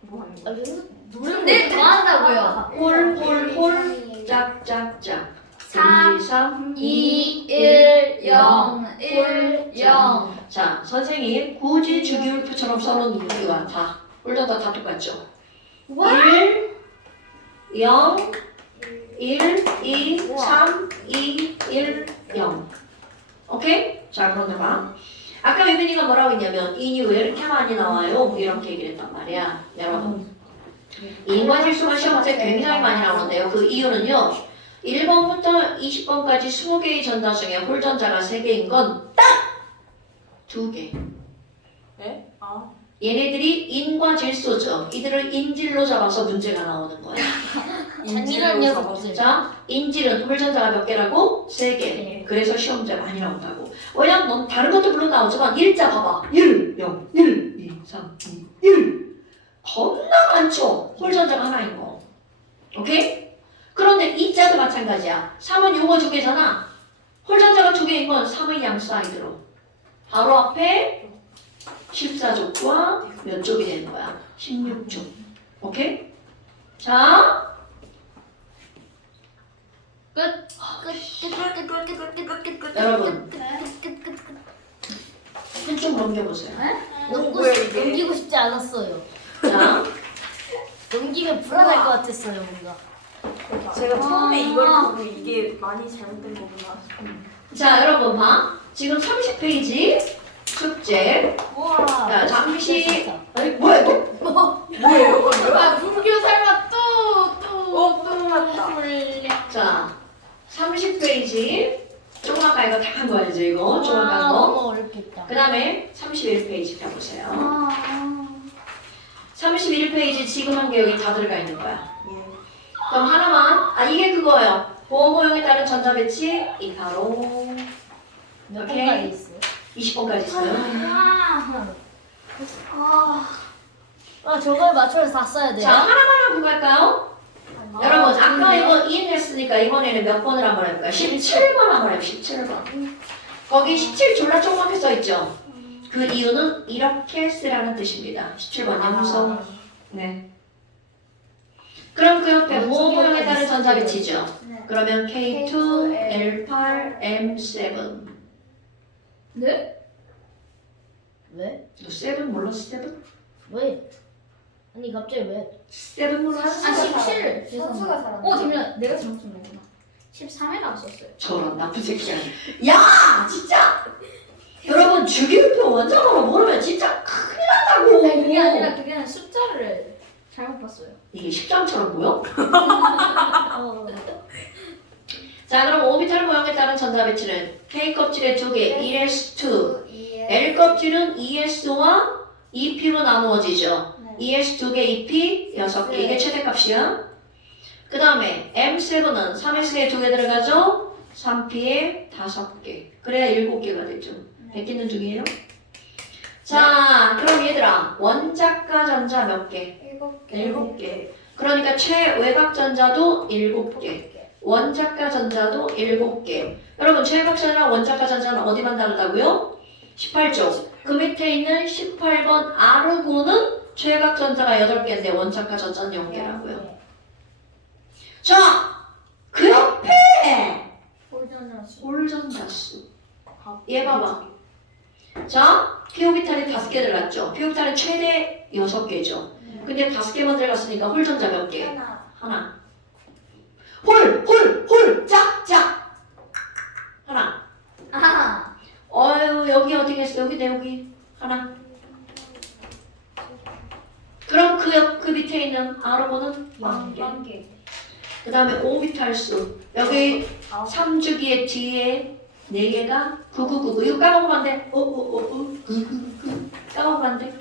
뭐 하는 아, 거야? 그래서 노래를 네, 더 한다고요. 홀, 짝, 짝, 짝. 3, 1, 2, 3, 2, 1, 0, 1, 0. 자, 선생님 굳이 주기율표처럼 써놓은 이유가 다 홀전자 다 똑같죠? 1, 0, 1, 2, 3, 2, 1, 0. 오케이? 자, 그런데 봐. 아까 유빈이가 뭐라고 했냐면 인이 왜 이렇게 많이 나와요? 이렇게 얘기를 했단 말이야. 여러분. 인과질수가 시험 문제 굉장히 많이 나오는데요. 그 이유는요. 1번부터 20번까지 20개의 전자 중에 홀전자가 3개인 건 딱 2개. 네? 아 얘네들이 인과질소죠. 이들을 인질로 잡아서 문제가 나오는 거야. 잔인한 녀석들. 자, 인질은 홀전자가 몇 개라고? 3개. 네. 그래서 시험 문제 많이 나온다고. 왜냐면 넌 다른 것도 물론 나오지만 일자 봐봐. 1, 0, 1, 2, 3, 2, 1. 겁나 많죠? 홀전자가 하나인 거. 오케이? 그런데 이자도 마찬가지야. 3은 요거 2개잖아. 홀전자가 2개인 건 3의 양 사이드로. 바로 앞에 14족과 몇 족이 되는 거야? 16족. 오케이? 자, 여러분. 한쪽 넘겨보세요. 넘기고 싶지 않았어요. 자, 넘기면 불안할 것 같았어요, 뭔가. 제가 처음에 이걸 보고 이게 많이 잘못된 거구나. 자, 여러분 봐. 지금 30페이지 숙제. 우와. 자, 잠시. 진짜. 아니, 뭐야 이거? 뭐예요? 그거요? 아, 분교 설마 또 맞다. 돌려. 자, 30페이지. 조그맣가 이거 다 한 거야 이제 이거. 조그맣가 거. 너무 어렵겠다. 그 다음에 31페이지 펴보세요. 아, 31페이지 지금 한 게 여기 다 들어가 있는 거야. 예. 그럼 하나만. 이게 그거예요. 보호모형에 따른 전자 배치 이하로 몇 오케이. 번까지 있어요? 20번까지 있어요. 저걸 맞춰서 다 써야 돼요? 자, 하나만 하고 갈까요? 여러분, 아까 이거 2인 했으니까 이번에는 몇 번을 한번 해볼까요? 17번 한번 해볼까요? 17번. 거기 17 졸라 조그맣게 써있죠? 그 이유는 이렇게 쓰라는 뜻입니다. 17번 양수. 네. 그럼 그 옆에 모모형에 따른 전자 배치죠? 네. 그러면 K2, L8, M7. 네? 왜? 너 7 몰랐어? 7? 왜? 아니 갑자기 왜? 7 몰랐어? 아, 17. 선수가 잘한다. 잠시만. 내가 잘못 쓴 거구나. 13에 나왔었어요. 저런 나쁜 새끼야. 야! 진짜! 여러분, 주기율표 원자번호 모르면 진짜 큰일 난다고! 그게 아니라 그게 숫자를 잘못 봤어요. 이게 10점처럼 보여? 어. 자, 그럼 오비탈 모형에 따른 전자 배치는 K 껍질의 2개, 1s2. L 껍질은 2s와 2p로 나누어지죠. 2s 2개, 2p 6개. 이게 최대값이야. 그 다음에 M7은 3s에 2개 들어가죠. 3p에 5개. 그래야 7개가 되죠. 100개는 2개예요. 자, 그럼 얘들아, 원자가 전자 몇 개? 7개. 그러니까 최외곽 전자도 7개. 원자가 전자도 7개. 여러분, 최외곽 전자랑 원자가 전자는 어디만 다르다고요? 18쪽. 그 밑에 있는 18번 아르고는 최각전자가 8개인데 원자가 전자는 0개라고요. 자, 그 옆에 홀전자수. 얘 봐봐. 자, 피오비탈이 5개 들어갔죠. 피오비탈은 최대 6개죠. 근데 5개만 들어갔으니까 홀전자 몇 개? 하나. 홀, 짝. 하나. 아하. 어유 여기 어디겠어? 여기네 여기. 하나. 그럼 그 밑에 있는 아르고는 0개. 그 다음에 오비탈수. 여기 3주기의 뒤에 4개가 9999. 이거 까먹으면 안 돼. 까먹으면 안 돼.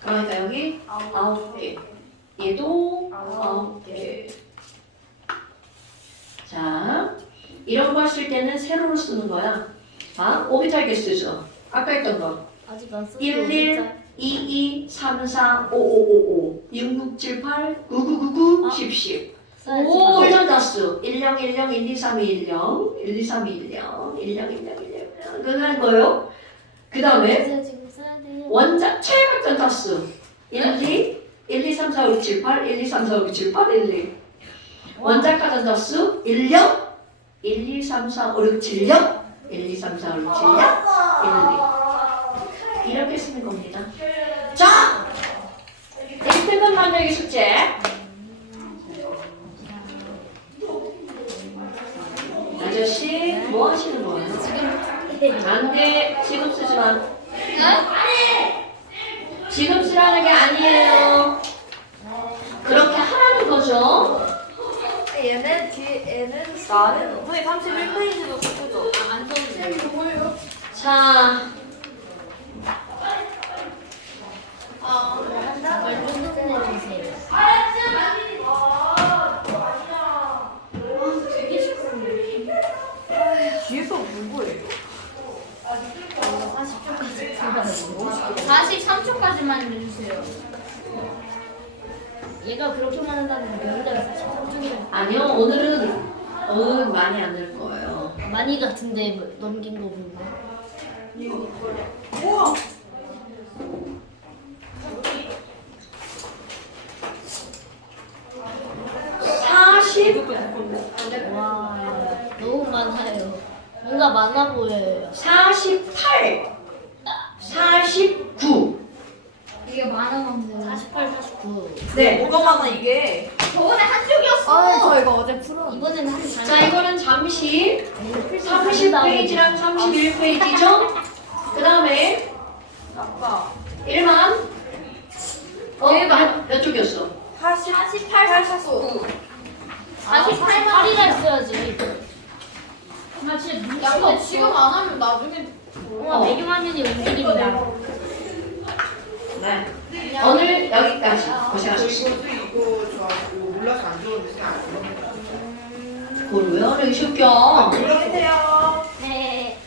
그러니까 여기 9개. 얘도 9개. 자, 이런 거 했을 때는 세로로 쓰는 거야. 아, 오비탈 개수죠. 아까 했던 거. 아직 안 썼어. 11, 22, 34, 5555, 6678, 9999, 10. 오. 홀전자수 1010, 12321, 12321, 101, 그거 하는 거예요. 그 다음에 지금 써야 돼. 원자 최각전자수 1, 2, 3, 4, 5, 6, 7, 8, 1, 2, 3, 4, 5, 6, 7, 8, 1, 2. 원자가 전자수 1, 0, 1, 2, 3, 4, 5, 6, 7, 0, 1, 2, 3, 4, 5, 6, 7, 0, 1, 2. 이렇게 쓰는 겁니다. 자, 1등급 만들기 숙제. 아저씨, 뭐 하시는 거예요? 안 돼. 지금 쓰지 마. 지금 쓰라는 게 아니에요. 그렇게 하라는 거죠. 얘는 얘는 나는 선생님 31페이지도 쓰죠. 안 써도 자, 해주세요. 뒤에서 누구예요? 43초까지만 해주세요. 얘가 그렇게만 한다는 게 혼자 43쪽이라 아니요. 오늘은 많이 안 될 거예요. 많이 같은데 뭐 넘긴 거 보면. 우와! 40, 와 너무 많아요. 뭔가 많아 보여요. 48, 49. 이게 많은 건데. 48, 49. 네. 뭐가 많아 이게? 저번에 한 쪽이었어. 저 이거 어제 풀어. 이번에는 한 자, 이거는 잠시 30페이지랑 31페이지죠? 그 다음에 아까 1만 몇 쪽이었어? 48, 49. 48이라 써야지. 나 진짜 야, 눈치가 근데 없어. 지금 안 하면 나중에 배경화면이 움직입니다. 네. 오늘 여기까지 고생하셨습니다. 이거 좋아하고 몰라서 안 좋은데 안 그걸 왜 하래 이 새끼야? 올라오세요. 네.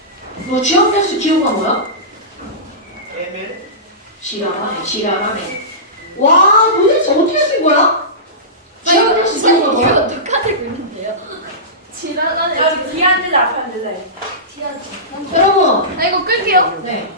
너 취업 테스트 기호가 뭐야? 애매. 지랄하네. 와, 도대체 어떻게 쓴 거야? 취업 테스트 기호가 뭐야? 녹화되고 있는데요. 여기 뒤에 앉으자, 앞에 앉으자. 여러분, 나 이거 끌게요. 네.